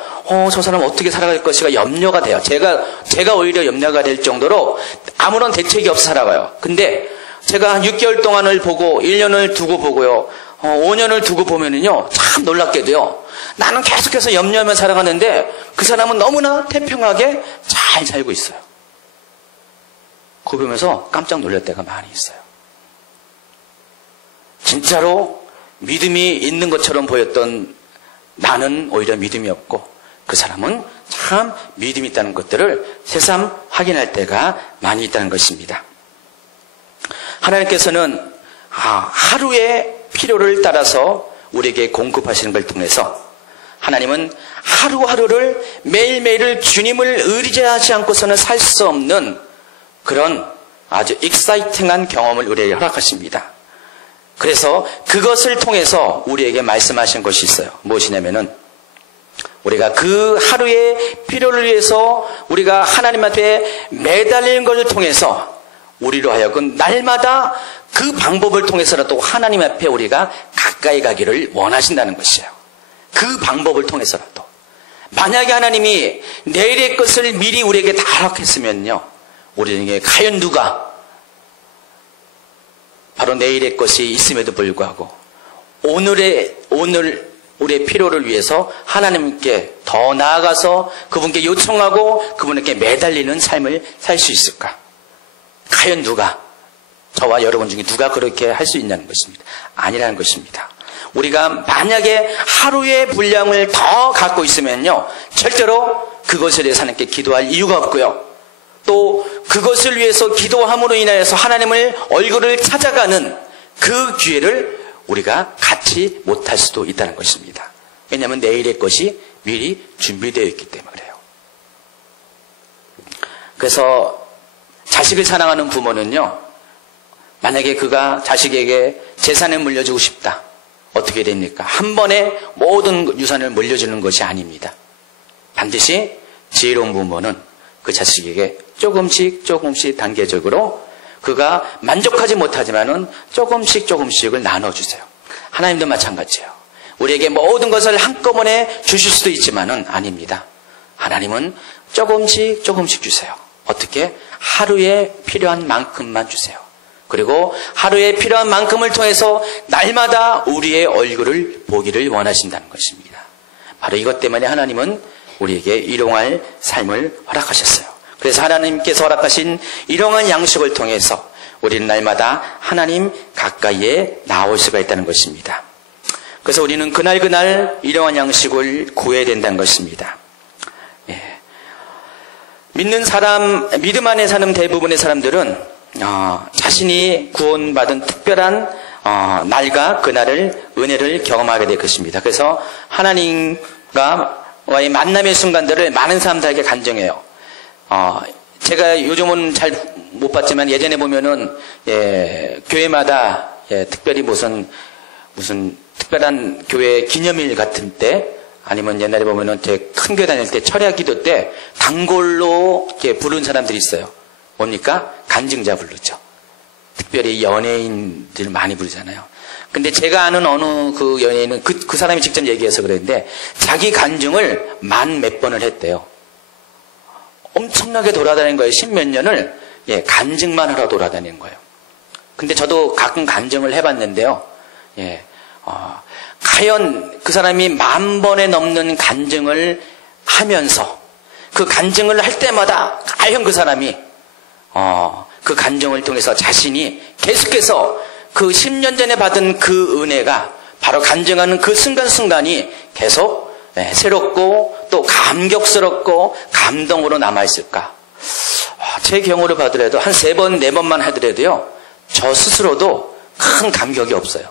저 사람 어떻게 살아갈 것이가 염려가 돼요. 제가 오히려 염려가 될 정도로 아무런 대책이 없어 살아가요. 근데 제가 한 6개월 동안을 보고 1년을 두고 보고요, 5년을 두고 보면은요, 참 놀랍게도요, 나는 계속해서 염려하며 살아가는데 그 사람은 너무나 태평하게 잘 살고 있어요. 그거 보면서 깜짝 놀랄 때가 많이 있어요. 진짜로 믿음이 있는 것처럼 보였던 나는 오히려 믿음이 없고, 그 사람은 참 믿음이 있다는 것들을 새삼 확인할 때가 많이 있다는 것입니다. 하나님께서는 하루의 필요를 따라서 우리에게 공급하시는 걸 통해서 하나님은 하루하루를 매일매일을 주님을 의지하지 않고서는 살 수 없는 그런 아주 익사이팅한 경험을 우리에게 허락하십니다. 그래서 그것을 통해서 우리에게 말씀하신 것이 있어요. 무엇이냐면은, 우리가 그 하루의 필요를 위해서 우리가 하나님한테 매달리는 것을 통해서 우리로 하여금 날마다 그 방법을 통해서라도 하나님 앞에 우리가 가까이 가기를 원하신다는 것이에요. 그 방법을 통해서라도. 만약에 하나님이 내일의 것을 미리 우리에게 다 허락했으면요, 우리에게 과연 누가 바로 내일의 것이 있음에도 불구하고 오늘 우리의 필요를 위해서 하나님께 더 나아가서 그분께 요청하고 그분에게 매달리는 삶을 살 수 있을까? 과연 누가, 저와 여러분 중에 누가 그렇게 할 수 있냐는 것입니다. 아니라는 것입니다. 우리가 만약에 하루의 분량을 더 갖고 있으면요, 절대로 그것에 대해서 하나님께 기도할 이유가 없고요, 또 그것을 위해서 기도함으로 인하여서 하나님을 얼굴을 찾아가는 그 기회를 우리가 갖지 못할 수도 있다는 것입니다. 왜냐하면 내일의 것이 미리 준비되어 있기 때문에 그래요. 그래서 자식을 사랑하는 부모는요, 만약에 그가 자식에게 재산을 물려주고 싶다, 어떻게 됩니까? 한 번에 모든 유산을 물려주는 것이 아닙니다. 반드시 지혜로운 부모는 그 자식에게 조금씩 단계적으로 그가 만족하지 못하지만은 조금씩을 나눠주세요. 하나님도 마찬가지예요. 우리에게 모든 것을 한꺼번에 주실 수도 있지만은 아닙니다. 하나님은 조금씩 주세요. 어떻게? 하루에 필요한 만큼만 주세요. 그리고 하루에 필요한 만큼을 통해서 날마다 우리의 얼굴을 보기를 원하신다는 것입니다. 바로 이것 때문에 하나님은 우리에게 일용할 삶을 허락하셨어요. 그래서 하나님께서 허락하신 일용할 양식을 통해서 우리는 날마다 하나님 가까이에 나올 수가 있다는 것입니다. 그래서 우리는 그날 일용할 양식을 구해야 된다는 것입니다. 믿음 안에 사는 대부분의 사람들은 자신이 구원받은 특별한 날과 그날을 은혜를 경험하게 될 것입니다. 그래서 하나님과의 만남의 순간들을 많은 사람들에게 간증해요. 제가 요즘은 잘 못 봤지만 예전에 보면은 교회마다 특별히 무슨 특별한 교회 기념일 같은 때, 아니면 옛날에 보면은 되게 큰 교회 다닐 때 철야 기도 때 단골로 이렇게 부르는 사람들이 있어요. 뭡니까? 간증자 부르죠. 특별히 연예인들 많이 부르잖아요. 근데 제가 아는 어느 그 연예인은 그 사람이 직접 얘기해서 그랬는데, 자기 간증을 몇 번을 했대요. 엄청나게 돌아다닌 거예요. 10몇 년을 간증만 하러 돌아다니는 거예요. 근데 저도 가끔 간증을 해봤는데요. 과연 그 사람이 10,000번에 넘는 간증을 하면서 그 간증을 할 때마다 과연 그 사람이 그 간증을 통해서 자신이 계속해서 그 10년 전에 받은 그 은혜가 바로 간증하는 그 순간순간이 계속 새롭고 또 감격스럽고 감동으로 남아있을까? 제 경우를 봐더라도 한 3번, 4번만 하더라도요, 저 스스로도 큰 감격이 없어요.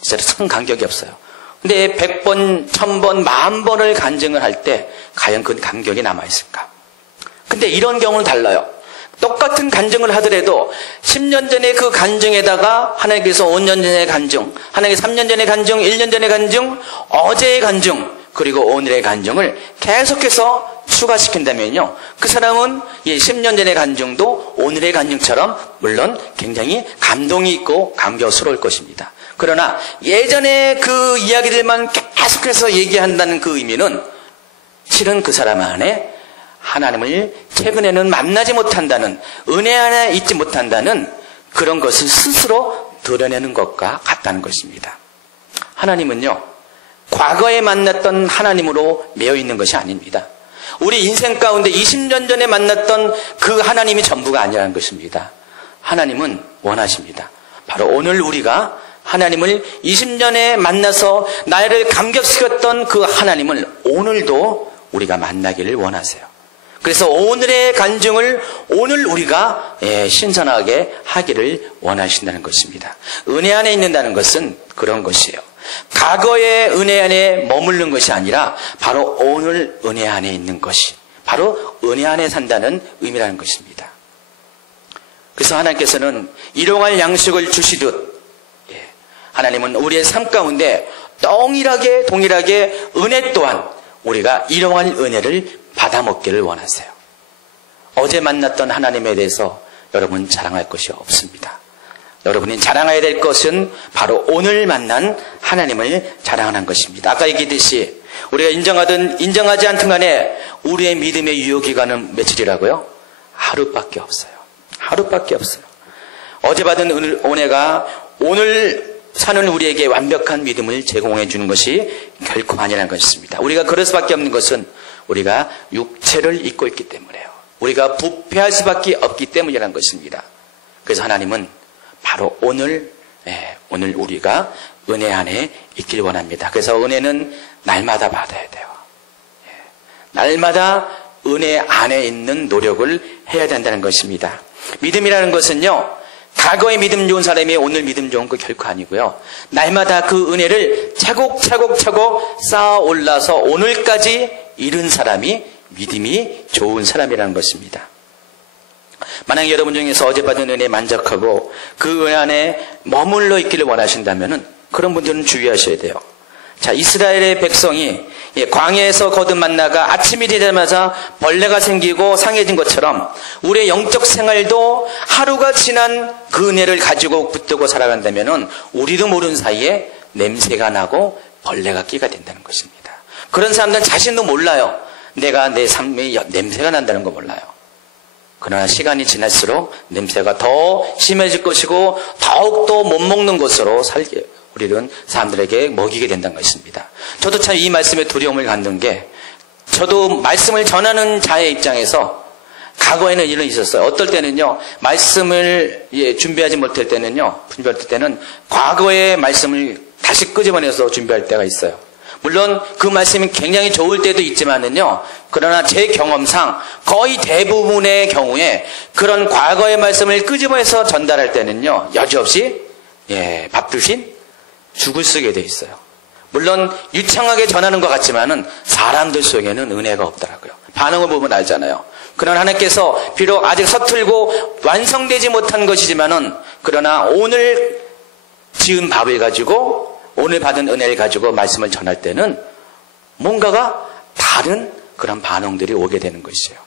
진짜로 큰 감격이 없어요. 근데 100번, 1000번, 10,000번을 간증을 할 때 과연 그 감격이 남아있을까? 근데 이런 경우는 달라요. 똑같은 간증을 하더라도 10년 전에 그 간증에다가 하나님께서 5년 전의 간증, 하나님께서 3년 전의 간증, 1년 전의 간증, 어제의 간증, 그리고 오늘의 간증을 계속해서 추가시킨다면요, 그 사람은 10년 전의 간증도 오늘의 간증처럼 물론 굉장히 감동이 있고 감격스러울 것입니다. 그러나 예전에 그 이야기들만 계속해서 얘기한다는 그 의미는 실은 그 사람 안에 하나님을 최근에는 만나지 못한다는, 은혜 안에 있지 못한다는 그런 것을 스스로 드러내는 것과 같다는 것입니다. 하나님은요, 과거에 만났던 하나님으로 매여 있는 것이 아닙니다. 우리 인생 가운데 20년 전에 만났던 그 하나님이 전부가 아니라는 것입니다. 하나님은 원하십니다. 바로 오늘 우리가 하나님을 20년에 만나서 나를 감격시켰던 그 하나님을 오늘도 우리가 만나기를 원하세요. 그래서 오늘의 간증을 오늘 우리가 신선하게 하기를 원하신다는 것입니다. 은혜 안에 있는다는 것은 그런 것이에요. 과거의 은혜 안에 머무르는 것이 아니라 바로 오늘 은혜 안에 있는 것이, 바로 은혜 안에 산다는 의미라는 것입니다. 그래서 하나님께서는 일용할 양식을 주시듯 하나님은 우리의 삶 가운데 동일하게 은혜 또한 우리가 일용할 은혜를 받아먹기를 원하세요. 어제 만났던 하나님에 대해서 여러분 자랑할 것이 없습니다. 여러분이 자랑해야 될 것은 바로 오늘 만난 하나님을 자랑하는 것입니다. 아까 얘기했듯이 우리가 인정하든 인정하지 않든 간에 우리의 믿음의 유효기간은 며칠이라고요? 하루밖에 없어요. 하루밖에 없어요. 어제 받은 은혜가 오늘 사는 우리에게 완벽한 믿음을 제공해 주는 것이 결코 아니라는 것입니다. 우리가 그럴 수밖에 없는 것은 우리가 육체를 입고 있기 때문에요. 우리가 부패할 수밖에 없기 때문이라는 것입니다. 그래서 하나님은 바로 오늘 우리가 은혜 안에 있길 원합니다. 그래서 은혜는 날마다 받아야 돼요. 날마다 은혜 안에 있는 노력을 해야 된다는 것입니다. 믿음이라는 것은요, 과거에 믿음 좋은 사람이 오늘 믿음 좋은 거 결코 아니고요, 날마다 그 은혜를 차곡차곡 쌓아 올라서 오늘까지 이룬 사람이 믿음이 좋은 사람이라는 것입니다. 만약 여러분 중에서 어제 받은 은혜에 만족하고 그 은혜 안에 머물러 있기를 원하신다면 그런 분들은 주의하셔야 돼요. 자, 이스라엘의 백성이 광야에서 거둔 만나가 아침이 되자마자 벌레가 생기고 상해진 것처럼 우리의 영적 생활도 하루가 지난 그 은혜를 가지고 붙들고 살아간다면 우리도 모르는 사이에 냄새가 나고 벌레가 끼가 된다는 것입니다. 그런 사람들은 자신도 몰라요. 내가 내 삶에 냄새가 난다는 거 몰라요. 그러나 시간이 지날수록 냄새가 더 심해질 것이고 더욱더 못 먹는 것으로 우리는 사람들에게 먹이게 된다는 것입니다. 저도 참 이 말씀에 두려움을 갖는 게, 저도 말씀을 전하는 자의 입장에서 과거에는 이런 일이 있었어요. 어떨 때는요, 말씀을 준비하지 못할 때는 과거의 말씀을 다시 끄집어내서 준비할 때가 있어요. 물론 그 말씀이 굉장히 좋을 때도 있지만은요, 그러나 제 경험상 거의 대부분의 경우에 그런 과거의 말씀을 끄집어내서 전달할 때는요, 여지없이 밥주신 죽을 쓰게 돼 있어요. 물론 유창하게 전하는 것 같지만은 사람들 속에는 은혜가 없더라고요. 반응을 보면 알잖아요. 그러나 하나님께서 비록 아직 서툴고 완성되지 못한 것이지만은, 그러나 오늘 지은 밥을 가지고, 오늘 받은 은혜를 가지고 말씀을 전할 때는 뭔가가 다른 그런 반응들이 오게 되는 것이에요.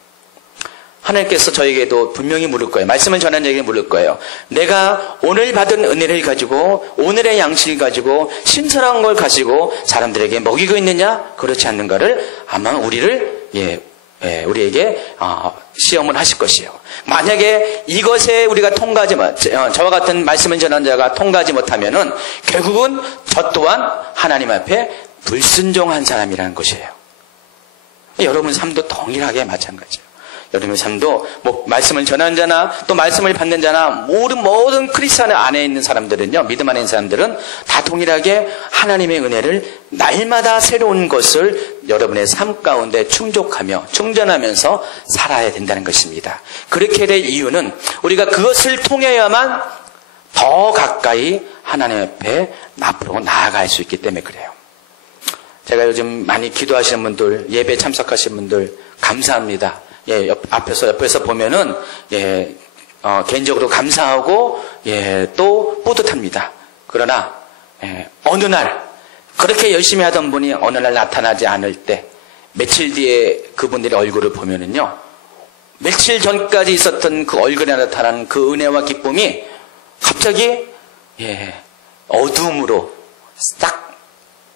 하나님께서 저에게도 분명히 물을 거예요. 말씀을 전하는 얘기를 물을 거예요. 내가 오늘 받은 은혜를 가지고, 오늘의 양식을 가지고, 신선한 걸 가지고 사람들에게 먹이고 있느냐, 그렇지 않는가를 아마 우리에게 시험을 하실 것이에요. 만약에 이것에 우리가 저와 같은 말씀을 전하는 자가 통과하지 못하면은 결국은 저 또한 하나님 앞에 불순종한 사람이라는 것이에요. 여러분 삶도 동일하게 마찬가지예요. 여러분의 삶도 말씀을 전하는 자나 또 말씀을 받는 자나 모든 크리스찬 안에 있는 사람들은요, 믿음 안에 있는 사람들은 다 동일하게 하나님의 은혜를 날마다 새로운 것을 여러분의 삶 가운데 충족하며 충전하면서 살아야 된다는 것입니다. 그렇게 될 이유는 우리가 그것을 통해야만 더 가까이 하나님 앞에 앞으로 나아갈 수 있기 때문에 그래요. 제가 요즘 많이 기도하시는 분들, 예배 참석하시는 분들 감사합니다. 옆에서 보면은, 개인적으로 감사하고, 또 뿌듯합니다. 그러나, 어느 날, 그렇게 열심히 하던 분이 어느 날 나타나지 않을 때, 며칠 뒤에 그분들의 얼굴을 보면은요, 며칠 전까지 있었던 그 얼굴에 나타난 그 은혜와 기쁨이 갑자기, 어두움으로 딱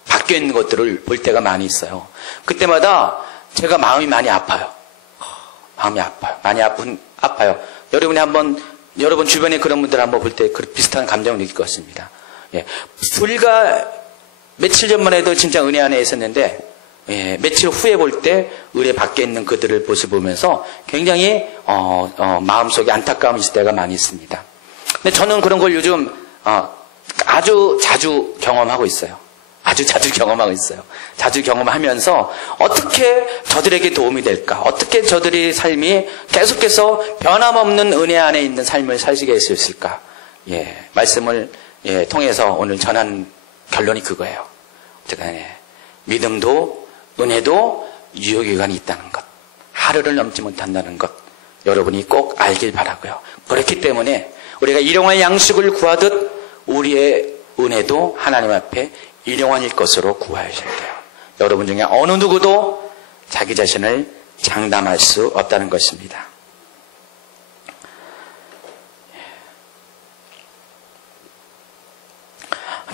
바뀌어 있는 것들을 볼 때가 많이 있어요. 그때마다 제가 마음이 많이 아파요. 마음이 아파요. 많이 아파요. 여러분이 여러분 주변에 그런 분들 한번 볼 때 비슷한 감정을 느낄 것 같습니다. 불과 며칠 전만 해도 진짜 은혜 안에 있었는데, 며칠 후에 볼 때 은혜 밖에 있는 그들을 모습을 보면서 굉장히, 마음속에 안타까움이 있을 때가 많이 있습니다. 근데 저는 그런 걸 요즘, 아주 자주 경험하고 있어요. 아주 자주 경험하고 있어요. 자주 경험하면서 어떻게 저들에게 도움이 될까? 어떻게 저들의 삶이 계속해서 변함없는 은혜 안에 있는 삶을 살게 할 수 있을까? 말씀을 통해서 오늘 전한 결론이 그거예요. 어쨌든 믿음도 은혜도 유효기간이 있다는 것, 하루를 넘지 못한다는 것, 여러분이 꼭 알길 바라고요. 그렇기 때문에 우리가 일용할 양식을 구하듯 우리의 은혜도 하나님 앞에 일용할 것으로 구하셔야 돼요. 여러분 중에 어느 누구도 자기 자신을 장담할 수 없다는 것입니다.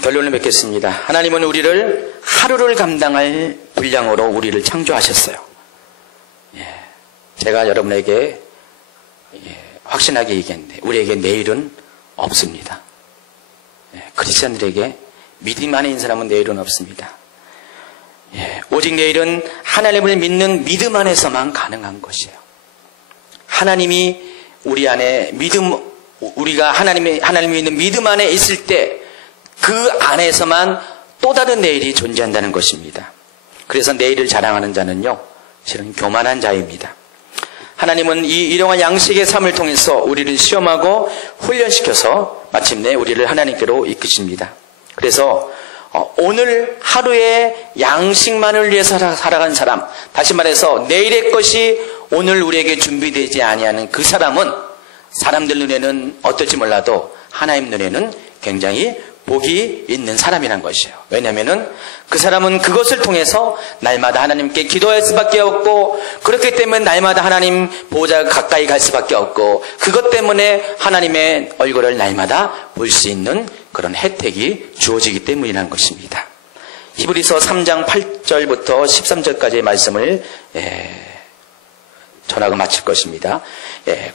결론을 맺겠습니다. 하나님은 우리를 하루를 감당할 분량으로 우리를 창조하셨어요. 제가 여러분에게 확신하게 얘기했는데 우리에게 내일은 없습니다. 크리스천들에게 믿음 안에 있는 사람은 내일은 없습니다. 오직 내일은 하나님을 믿는 믿음 안에서만 가능한 것이에요. 하나님이 우리 안에 우리가 하나님을 믿는 믿음 안에 있을 때 그 안에서만 또 다른 내일이 존재한다는 것입니다. 그래서 내일을 자랑하는 자는요, 실은 교만한 자입니다. 하나님은 이 일용할 양식의 삶을 통해서 우리를 시험하고 훈련시켜서 마침내 우리를 하나님께로 이끄십니다. 그래서 오늘 하루의 양식만을 위해서 살아간 사람, 다시 말해서 내일의 것이 오늘 우리에게 준비되지 아니하는 그 사람은 사람들 눈에는 어떨지 몰라도 하나님 눈에는 굉장히 복이 있는 사람이란 것이에요. 왜냐하면 그 사람은 그것을 통해서 날마다 하나님께 기도할 수밖에 없고, 그렇기 때문에 날마다 하나님 보호자가 가까이 갈 수밖에 없고, 그것 때문에 하나님의 얼굴을 날마다 볼 수 있는 그런 혜택이 주어지기 때문이라는 것입니다. 히브리서 3장 8절부터 13절까지의 말씀을 전하고 마칠 것입니다.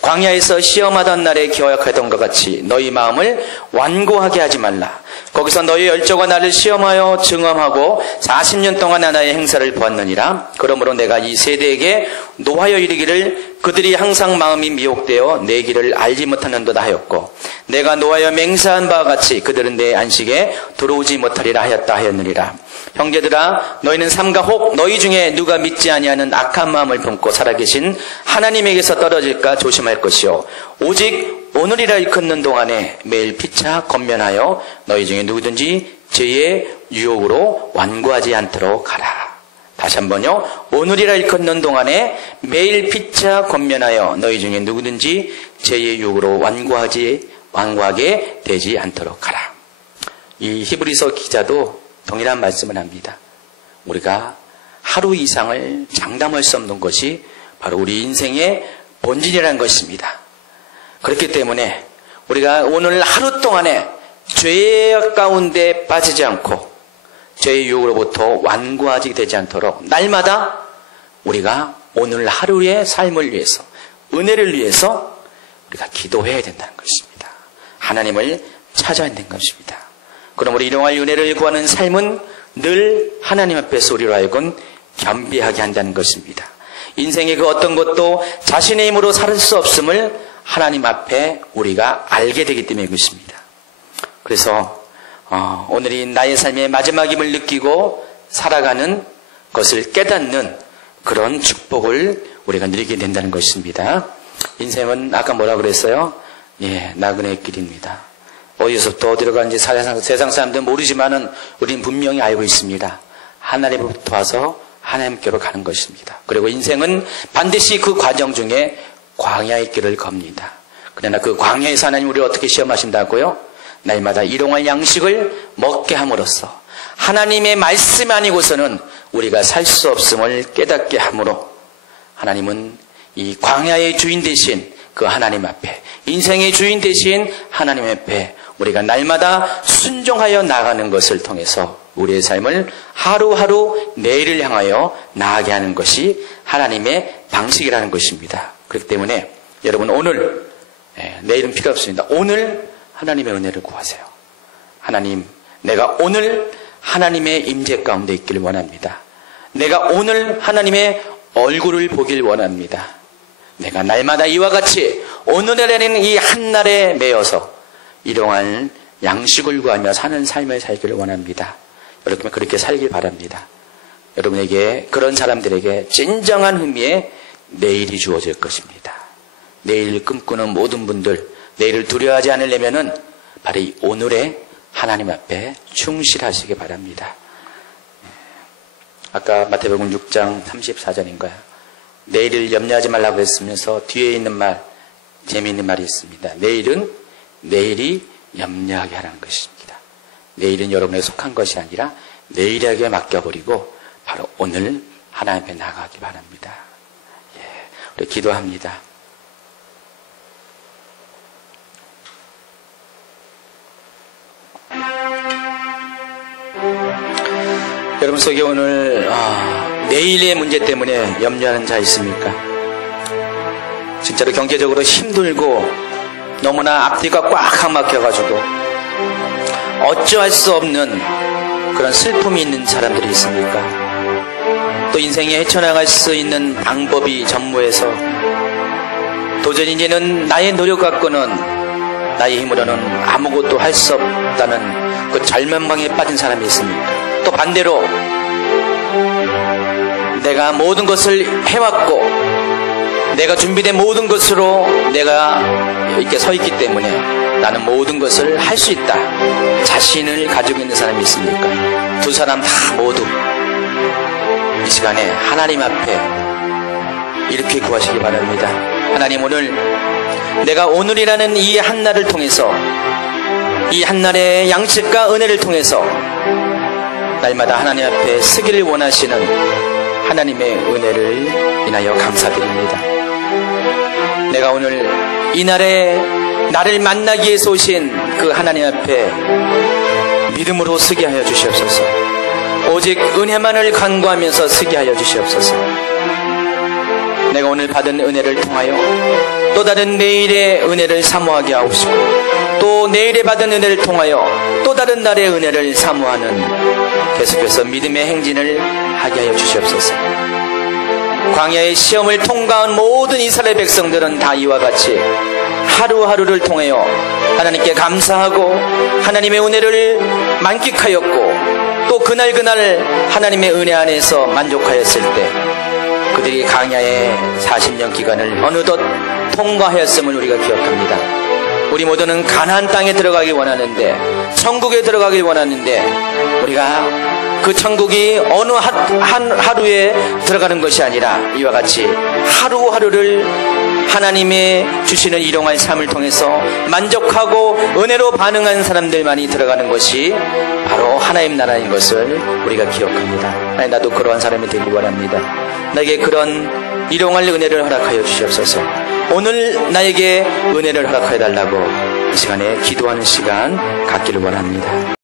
광야에서 시험하던 날에 기억하던 것 같이 너희 마음을 완고하게 하지 말라. 거기서 너희 열조가 나를 시험하여 증언하고 40년 동안 하나의 행사를 보았느니라. 그러므로 내가 이 세대에게 노하여 이르기를 그들이 항상 마음이 미혹되어 내 길을 알지 못하는도다 하였고, 내가 노하여 맹세한 바와 같이 그들은 내 안식에 들어오지 못하리라 하였느니라. 형제들아, 너희는 삼가 혹 너희 중에 누가 믿지 아니하는 악한 마음을 품고 살아계신 하나님에게서 떨어질까 조심할 것이요, 오직 오늘이라 일컫는 동안에 매일 피차 권면하여 너희 중에 누구든지 죄의 유혹으로 완고하지 않도록 하라. 다시 한번요. 오늘이라 일컫는 동안에 매일 피차 권면하여 너희 중에 누구든지 죄의 유혹으로 완고하게 되지 않도록 하라. 이 히브리서 기자도 동일한 말씀을 합니다. 우리가 하루 이상을 장담할 수 없는 것이 바로 우리 인생의 본질이라는 것입니다. 그렇기 때문에 우리가 오늘 하루 동안에 죄 가운데 빠지지 않고 죄의 유혹으로부터 완고하지 되지 않도록 날마다 우리가 오늘 하루의 삶을 위해서, 은혜를 위해서 우리가 기도해야 된다는 것입니다. 하나님을 찾아야 된다는 것입니다. 그러므로 일용할 은혜를 구하는 삶은 늘 하나님 앞에서 우리로 하여금 겸비하게 한다는 것입니다. 인생의 그 어떤 것도 자신의 힘으로 살 수 없음을 하나님 앞에 우리가 알게 되기 때문에 그렇습니다. 그래서 오늘이 나의 삶의 마지막임을 느끼고 살아가는 것을 깨닫는 그런 축복을 우리가 누리게 된다는 것입니다. 인생은 아까 뭐라 그랬어요? 나그네 길입니다. 어디서부터 어디로 가는지 세상 사람들은 모르지만은 우리는 분명히 알고 있습니다. 하나님으로부터 와서 하나님께로 가는 것입니다. 그리고 인생은 반드시 그 과정 중에 광야의 길을 겁니다. 그러나 그 광야에서 하나님 우리를 어떻게 시험하신다고요? 날마다 일용할 양식을 먹게 함으로써 하나님의 말씀 아니고서는 우리가 살 수 없음을 깨닫게 함으로 하나님은 이 광야의 주인 되신 그 하나님 앞에, 인생의 주인 되신 하나님 앞에 우리가 날마다 순종하여 나가는 것을 통해서 우리의 삶을 하루하루 내일을 향하여 나아가게 하는 것이 하나님의 방식이라는 것입니다. 그렇기 때문에 여러분 오늘, 내일은 필요 없습니다. 오늘 하나님의 은혜를 구하세요. 하나님, 내가 오늘 하나님의 임재 가운데 있기를 원합니다. 내가 오늘 하나님의 얼굴을 보길 원합니다. 내가 날마다 이와 같이 오늘이라는 이 한날에 매여서 일용할 양식을 구하며 사는 삶을 살기를 원합니다. 여러분 그렇게 살길 바랍니다. 여러분에게, 그런 사람들에게 진정한 의미의 내일이 주어질 것입니다. 내일을 꿈꾸는 모든 분들, 내일을 두려워하지 않으려면은 바로 이 오늘의 하나님 앞에 충실하시기 바랍니다. 아까 마태복음 6장 34절인가요? 내일을 염려하지 말라고 했으면서 뒤에 있는 말, 재미있는 말이 있습니다. 내일은 내일이 염려하게 하라는 것입니다. 내일은 여러분에게 속한 것이 아니라 내일에게 맡겨버리고 바로 오늘 하나님 앞에 나가기 바랍니다. 우리 기도합니다. 여러분 속에 오늘 내일의 문제 때문에 염려하는 자 있습니까? 진짜로 경제적으로 힘들고 너무나 앞뒤가 꽉 막혀가지고 어찌할 수 없는 그런 슬픔이 있는 사람들이 있습니까? 또 인생에 헤쳐나갈 수 있는 방법이 전무해서 도저히 이제는 나의 노력 갖고는, 나의 힘으로는 아무것도 할 수 없다는 그 절망방에 빠진 사람이 있습니까? 또 반대로 내가 모든 것을 해왔고 내가 준비된 모든 것으로 내가 이렇게 서 있기 때문에 나는 모든 것을 할 수 있다, 자신을 가지고 있는 사람이 있습니까? 두 사람 다 모두 이 시간에 하나님 앞에 이렇게 구하시기 바랍니다. 하나님, 오늘 내가 오늘이라는 이 한날을 통해서, 이 한날의 양식과 은혜를 통해서 날마다 하나님 앞에 쓰기를 원하시는 하나님의 은혜를 인하여 감사드립니다. 내가 오늘 이날에 나를 만나기 위해서 오신 그 하나님 앞에 믿음으로 쓰게 하여 주시옵소서. 오직 은혜만을 간구하면서 쓰게 하여 주시옵소서. 내가 오늘 받은 은혜를 통하여 또 다른 내일의 은혜를 사모하게 하옵시고, 또 내일에 받은 은혜를 통하여 또 다른 날의 은혜를 사모하는 계속해서 믿음의 행진을 하게 하여 주시옵소서. 광야의 시험을 통과한 모든 이스라엘 백성들은 다 이와 같이 하루하루를 통하여 하나님께 감사하고 하나님의 은혜를 만끽하였고, 또 그날 하나님의 은혜 안에서 만족하였을 때 그들이 광야의 40년 기간을 어느덧 통과하였음을 우리가 기억합니다. 우리 모두는 가나안 땅에 들어가기 원하는데, 천국에 들어가기 원하는데, 우리가 그 천국이 어느 하루에 들어가는 것이 아니라 이와 같이 하루하루를 하나님의 주시는 일용할 삶을 통해서 만족하고 은혜로 반응한 사람들만이 들어가는 것이 바로 하나님 나라인 것을 우리가 기억합니다. 하나님, 나도 그러한 사람이 되기 원합니다. 나에게 그런 일용할 은혜를 허락하여 주시옵소서. 오늘 나에게 은혜를 허락하여 달라고 이 시간에 기도하는 시간 갖기를 원합니다.